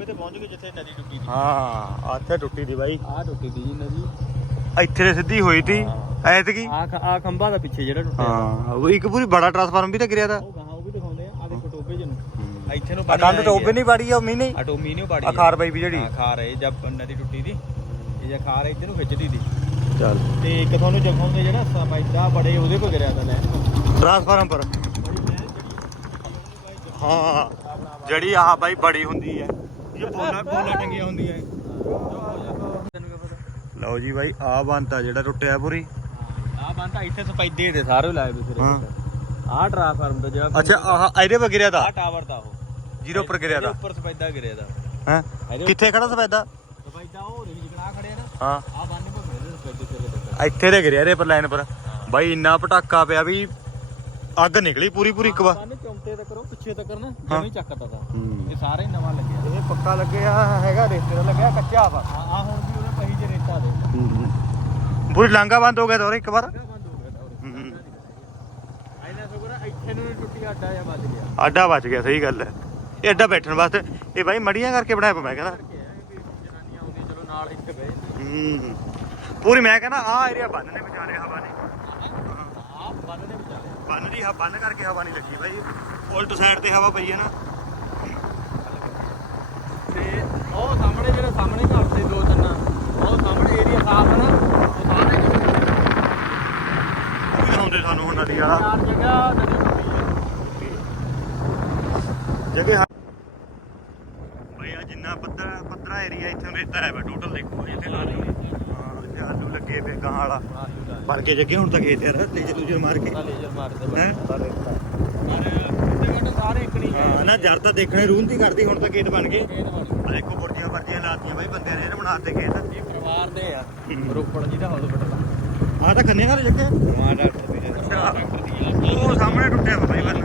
ਟੋਬੇ ਤੇ ਪਹੁੰਚ ਗਏ ਜਿੱਥੇ ਨਦੀ ਟੁੱਟੀ ਸੀ ਹਾਂ ਇੱਥੇ ਟੁੱਟੀ ਦੀ ਬਾਈ। ਆ ਟੁੱਟੀ ਸੀ ਜੀ ਨਦੀ। ਇੱਥੇ ਤੇ ਸਿੱਧੀ ਹੋਈ ਤੀ ਐਤਕੀ? ਆ ਆ ਖੰਭਾ ਦਾ ਪਿੱਛੇ ਜਿਹੜਾ ਟੁੱਟਿਆ ਹਾਂ ਉਹ ਇੱਕ ਪੂਰੀ ਬੜਾ ਟਰਾਂਸਫਾਰਮ ਵੀ ਤਾਂ ਗਿਰਿਆ ਦਾ ਉਹ ਗਾਹਾਂ ਉਹ ਵੀ ਦਿਖਾਉਂਦੇ ਆ ਆ ਦੇਖੋ ਟੋਬੇ ਚ ਨੂੰ ਇੱਥੇ ਨੂੰ ਆ ਕੰਧ ਟੋਬੇ ਨਹੀਂ ਪਾੜੀ ਆ ਉਹ ਨਹੀਂ। ਆ ਟੋਮੀ ਨਹੀਂ ਪਾੜੀ ਆ। ਖਾਰ ਬਾਈ ਵੀ ਜਿਹੜੀ। ਖਾਰ ਹੈ ਜਦ ਨਦੀ ਟੁੱਟੀ ਦੀ ਇਹ ਜੇ ਖਾਰ ਇੱਧਰ ਨੂੰ ਖਿੱਚਦੀ ਦੀ। ਚੱਲ। ਤੇ ਇੱਕ ਤੁਹਾਨੂੰ ਦਿਖਾਉਂਦੇ ਜਿਹੜਾ ਸਪੈਦਾ ਬੜੇ ਉਹਦੇ ਕੋ ਗਿਰਿਆ ਤਾਂ ਲੈ ਟਰਾਂਸਫਾਰਮ ਪਰ। ਹਾਂ ਜਿਹੜੀ ਆਹ ਬਾਈ ਬੜੀ ਹੁੰਦੀ ਹੈ। ਇਹ ਬੋਲਾ ਬੋਲਾ ਟੰਗੀਆਂ ਹੁੰਦੀਆਂ ਹੈ ਲਓ ਜੀ ਬਾਈ ਆ ਬੰਤਾ ਜਿਹੜਾ ਟੁੱਟਿਆ ਪੂਰੀ। ਆ ਬੰਦਾ ਇੱਥੇ ਸਪੈਦੇ ਦੇ ਸਾਰੇ ਲਾਏ ਵੀ ਫਿਰ। ਆ ਟ੍ਰਾਂਸਫਾਰਮ ਦਾ ਜਿਹੜਾ ਅੱਛਾ ਆਹ ਇਹਦੇ ਪਰ ਗਿਰਿਆ ਦਾ ਆ ਟਾਵਰ ਦਾ ਉਹ। ਜੀਰੋ ਪਰ ਗਿਰਿਆ ਦਾ ਉੱਪਰ ਸਪੈਦਾ ਗਿਰਿਆ ਦਾ ਹੈ? ਕਿੱਥੇ ਖੜਾ ਸਫੈਦਾ ਸਪੈਦਾ ਉਹ ਰਿਜ ਜਗੜਾ ਖੜਿਆ ਨਾ ਹਾਂ। ਆ ਬੰਨੇ ਪਾ ਮੇਰੇ ਸਪੈਦੇ ਤੇ। ਇੱਥੇ ਦੇ ਗਿਰਿਆ ਇਹਦੇ ਪਰ ਲਾਈਨ ਪਰ ਬਾਈ ਇੰਨਾ ਪਟਾਕਾ ਪਿਆ ਵੀ ਅੱਗ ਨਿਕਲੀ ਪੂਰੀ ਪੂਰੀ ਇੱਕ ਵਾਰ। ਪਿੱਛੇ ਤੱਕ ਨਾ ਜਿਵੇਂ ਚੱਕਦਾ ਦਾ ਹੂੰ। ਇਹ ਸਾਰੇ ਨਵਾਂ ਲੱਗਿਆ। ਇਹ ਪੱਕਾ ਲੱਗਿਆ ਹੈਗਾ ਰੇਤੇ ਦਾ ਲੱਗਿਆ ਕੱਚਾ ਵਾ। ਆ ਆ ਹੁਣ ਵੀ ਉਹਦੇ ਪਹੀ ਚ ਰੇਤਾ ਦੇ। ਪੂਰੀ ਲਾਂਗਾ ਬੰਦ ਹੋ ਗਿਆ ਤੋਰ ਇੱਕ ਵਾਰ। ਬੰਦ ਹੋ ਗਿਆ ਤਾਂ ਹੂੰ। ਆਇਨਾ ਸੁਗਰ ਇੱਥੇ ਨੂੰ ਨੀ ਟੁੱਟੀ ਅੱਡਾ ਜਾਂ ਵੱਜ ਗਿਆ। ਆਡਾ ਬਚ ਗਿਆ ਸਹੀ ਗੱਲ ਹੈ। ਇਹ ਅੱਡਾ ਬੈਠਣ ਵਾਸਤੇ ਇਹ ਬਾਈ ਮੜੀਆਂ ਕਰਕੇ ਬਣਾਇਆ ਮੈਂ ਕਹਿੰਦਾ। ਪੂਰੀ ਮੈਂ ਕਹਿੰਦਾ ਆਹ ਏਰੀਆ ਬੰਨ ਨੇ ਵਿਚਾਰੇ ਹਵਾ ਨੇ। ਆ ਬੰਨ ਦੇ ਵਿਚਾਲੇ ਬੰਨ ਦੀ ਹ ਬੰਨ ਕਰਕੇ ਹਵਾ ਨਹੀਂ ਲੱਗੀ ਬਾਈ। ਉਲਟ ਸਾਈਡ ਤੇ ਹਵਾ ਪਈ ਹੈ ਨਾ। ਤੇ ਉਹ ਸਾਹਮਣੇ ਜਿਹੜੇ ਸਾਹਮਣੇ ਘਰ ਦੇ ਦੋ ਤਿੰਨ ਉਹ ਸਾਹਮਣੇ ਏਰੀਆ ਸਾਫ਼ ਹੈ ਨਾ? ਉਹ ਸਾਰੇ ਉਹ ਵੀ ਲਾਉਂਦੇ ਸਾਨੂੰ ਹੁਣ ਨਦੀ ਵਾਲਾ ਚਾਰ ਜਗ੍ਹਾ ਨਦੀ ਟੁੱਟੀ ਹੈ। ਜਗੇ ਬਈ ਆ ਜਿੰਨਾ ਪੱਧਰਾ ਪੱਧਰਾ ਏਰੀਆ ਇੱਥੇ ਰੇਤਾ ਹੈ ਵਾ ਟੋਟਲ ਦੇਖੋ ਇੱਥੇ ਲਾ ਲਈ ਆਲੂ ਲੱਗੇ ਪਏ ਗਾਂ ਵਾਲਾ। ਬਣ ਕੇ ਜੱਗੇ ਹੁਣ ਤਾਂ ਖੇਤ ਯਾਰ ਤੇਜ ਤੂਜਰ ਮਾਰ ਕੇ। ਲੇਜ਼ਰ ਮਾਰਦੇ ਹੈਂ? ਪਰ ਪਿੰਡ ਸਾਰੇ ਇੱਕ ਨਹੀਂ ਹਾਂ। ਨਾ ਜਰ ਤਾਂ ਦੇਖਣੇ ਰੂਨ ਦੀ ਕਰਦੀ ਹੁਣ ਤਾਂ ਖੇਤ ਬਣ ਗਏ ਖੇਤ ਬਣ ਆ ਦੇਖੋ ਬੁਰਜੀਆਂ ਵਰਜੀਆਂ ਲਾਤੀਆਂ ਬਾਈ ਬੰਦਿਆਂ ਨੇ ਇਹਨੇ ਬਣਾਤੇ ਖੇਤ ਇਹ ਪਰਿਵਾਰ ਦੇ ਆ। ਰੋਪੜ ਜਿਹਦਾ ਹਸਪੀਟਲ ਆ ਤਾਂ ਕੰਨੇ ਵਾਲੇ ਜੱਗੇ। ਦੀ ਅੱਛਾ। ਉਹ ਸਾਹਮਣੇ ਟੁੱਟਿਆ ਵਾ ਬਾਈ ਬੰਨ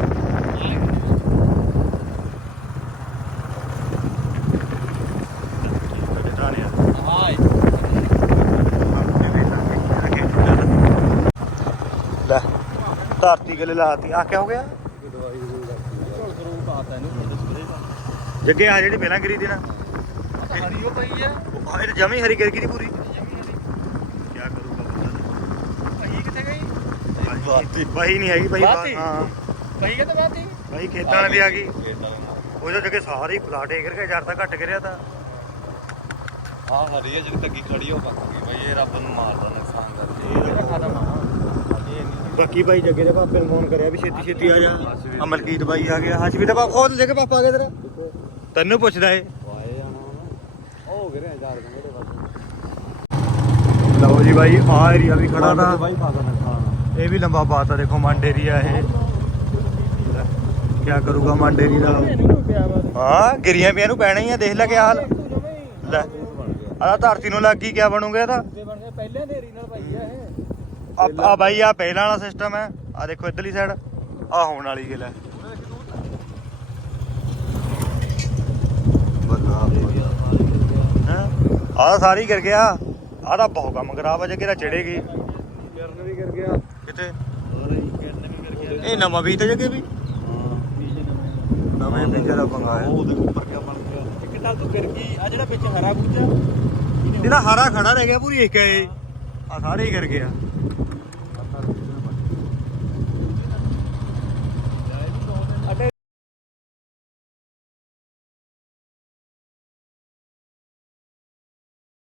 ਹਾਏ ਲੈ ਧਰਤੀ ਗਲੇ ਲਾਤੀ। ਆ ਕਿਆ ਹੋ ਗਿਆ? ਜੱਗੇ ਆ ਜਿਹੜੀ ਪਹਿਲਾਂ ਗਿਰੀ ਦੀ ਨਾ। ਹਰੀ ਉਹ ਪਈ ਆ ਉਹ ਇਹ ਜਮੀ ਹਰੀ ਗਿਰ ਗਈ ਦੀ ਪੂਰੀ। ਕੀ ਕਰੂਗਾ ਬੰਦਾ ਪਈ ਕਿੱਥੇ ਗਈ ਬਾਤੀ ਬਾਈ ਨਹੀਂ ਹੈਗੀ ਬਾਈ? ਹਾਂ। ਪਈ ਕਿਤੇ ਬਾਤੀ ਬਾਈ ਖੇਤਾਂ ਵਾਲੇ ਦੀ ਆ ਗਈ ਉਹ ਜੋ ਜੱਗੇ ਸਾਰੇ ਪਲਾਟ ਏਕਰ ਕੇ ਜੜ ਤਾਂ ਘੱਟ ਗਿਰਿਆ ਤਾਂ। ਆ ਹਰੀ ਹੈ ਜਿਹੜੀ ਤੱਕੀ ਖੜੀ ਹੋ ਪੱਕੂਗੀ ਬਈ ਇਹ ਰੱਬ ਨੂੰ ਮਾਰਦਾ ਨੁਕਸਾਨ ਨਹੀਂ ਬਾਕੀ ਬਾਈ ਜੱਗੇ ਦੇ ਪਾਪੇ ਨੂੰ ਫੋਨ ਕਰਿਆ ਵੀ ਛੇਤੀ ਛੇਤੀ ਆ ਜਾ। ਆ ਮਲਕੀਤ ਬਾਈ ਆ ਗਿਆ। ਹਸ਼ਵੀ ਦਾ ਪਾਪਾ ਖੋਦ ਜੱਗੇ ਪਾਪਾ ਆ ਗਿਆ ਤੇਰਾ। ਤੈਨੂੰ ਪੁੱਛਦਾ ਏ। ਲਓ ਜੀ ਬਾਈ ਆ ਏਰੀਆ ਵੀ ਖੜਾ ਦਾ ਇਹ ਵੀ ਲੰਬਾ ਪਾਤਾ ਦੇਖੋ ਮੰਡ ਏਰੀਆ ਇਹ। ਕੀ ਕਰੂਗਾ ਮੰਡ ਦਾ? ਹਾਂ ਗਿਰੀਆਂ ਪਿਆਂ ਨੂੰ ਪੈਣਾ ਹੀ ਆ ਦੇਖ ਲੈ ਕੀ ਹਾਲ। ਲੈ ਆ ਧਰਤੀ ਨੂੰ ਲੱਗ ਗਈ ਕੀ ਬਣੂਗਾ ਇਹਦਾ ਦੇ ਬਣ ਗਏ ਪਹਿਲੇ ਨੇਰੀ ਨਾਲ ਭਾਈ ਆ ਇਹ ਆ ਆ ਬਾਈ ਆ ਪਹਿਲਾਂ ਵਾਲਾ ਸਿਸਟਮ ਹੈ। ਆ ਦੇਖੋ ਇਧਰਲੀ ਸਾਈਡ ਆ ਹੋਣ ਵਾਲੀ ਗੱਲ ਹੈ। ਆ ਸਾਰੀ ਗਿਰ ਗਿਆ। ਆ ਤਾਂ ਬਹੁਤ ਕੰਮ ਖਰਾਬ ਆ ਜੇ ਕਿਹੜਾ ਚੜੇਗੀ ਕਿਰਨ ਵੀ ਕਰ ਗਿਆ ਕਿਤੇ ਕਰ ਇਹ ਨਵਾਂ ਵੀ ਤੇ ਜਗੇ ਵੀ। ਨਵੇਂ ਬੀਜ ਦਾ ਪੰਗਾਇਆ ਉਹ ਦੇਖੋ ਉੱਪਰ ਕਿਆ ਬਣ ਗਿਆ? ਇੱਕ ਤਾਂ ਤੂੰ ਗਿਰ ਗਈ ਆ ਜਿਹੜਾ ਵਿੱਚ ਹਰਾ ਬੂਝਾ। ਜਿਹੜਾ ਹਰਾ ਖੜਾ ਰਹਿ ਗਿਆ ਪੂਰੀ ਇੱਕ ਹੈ ਆ ਸਾਰੇ ਹੀ ਗਿਰ ਗਿਆ।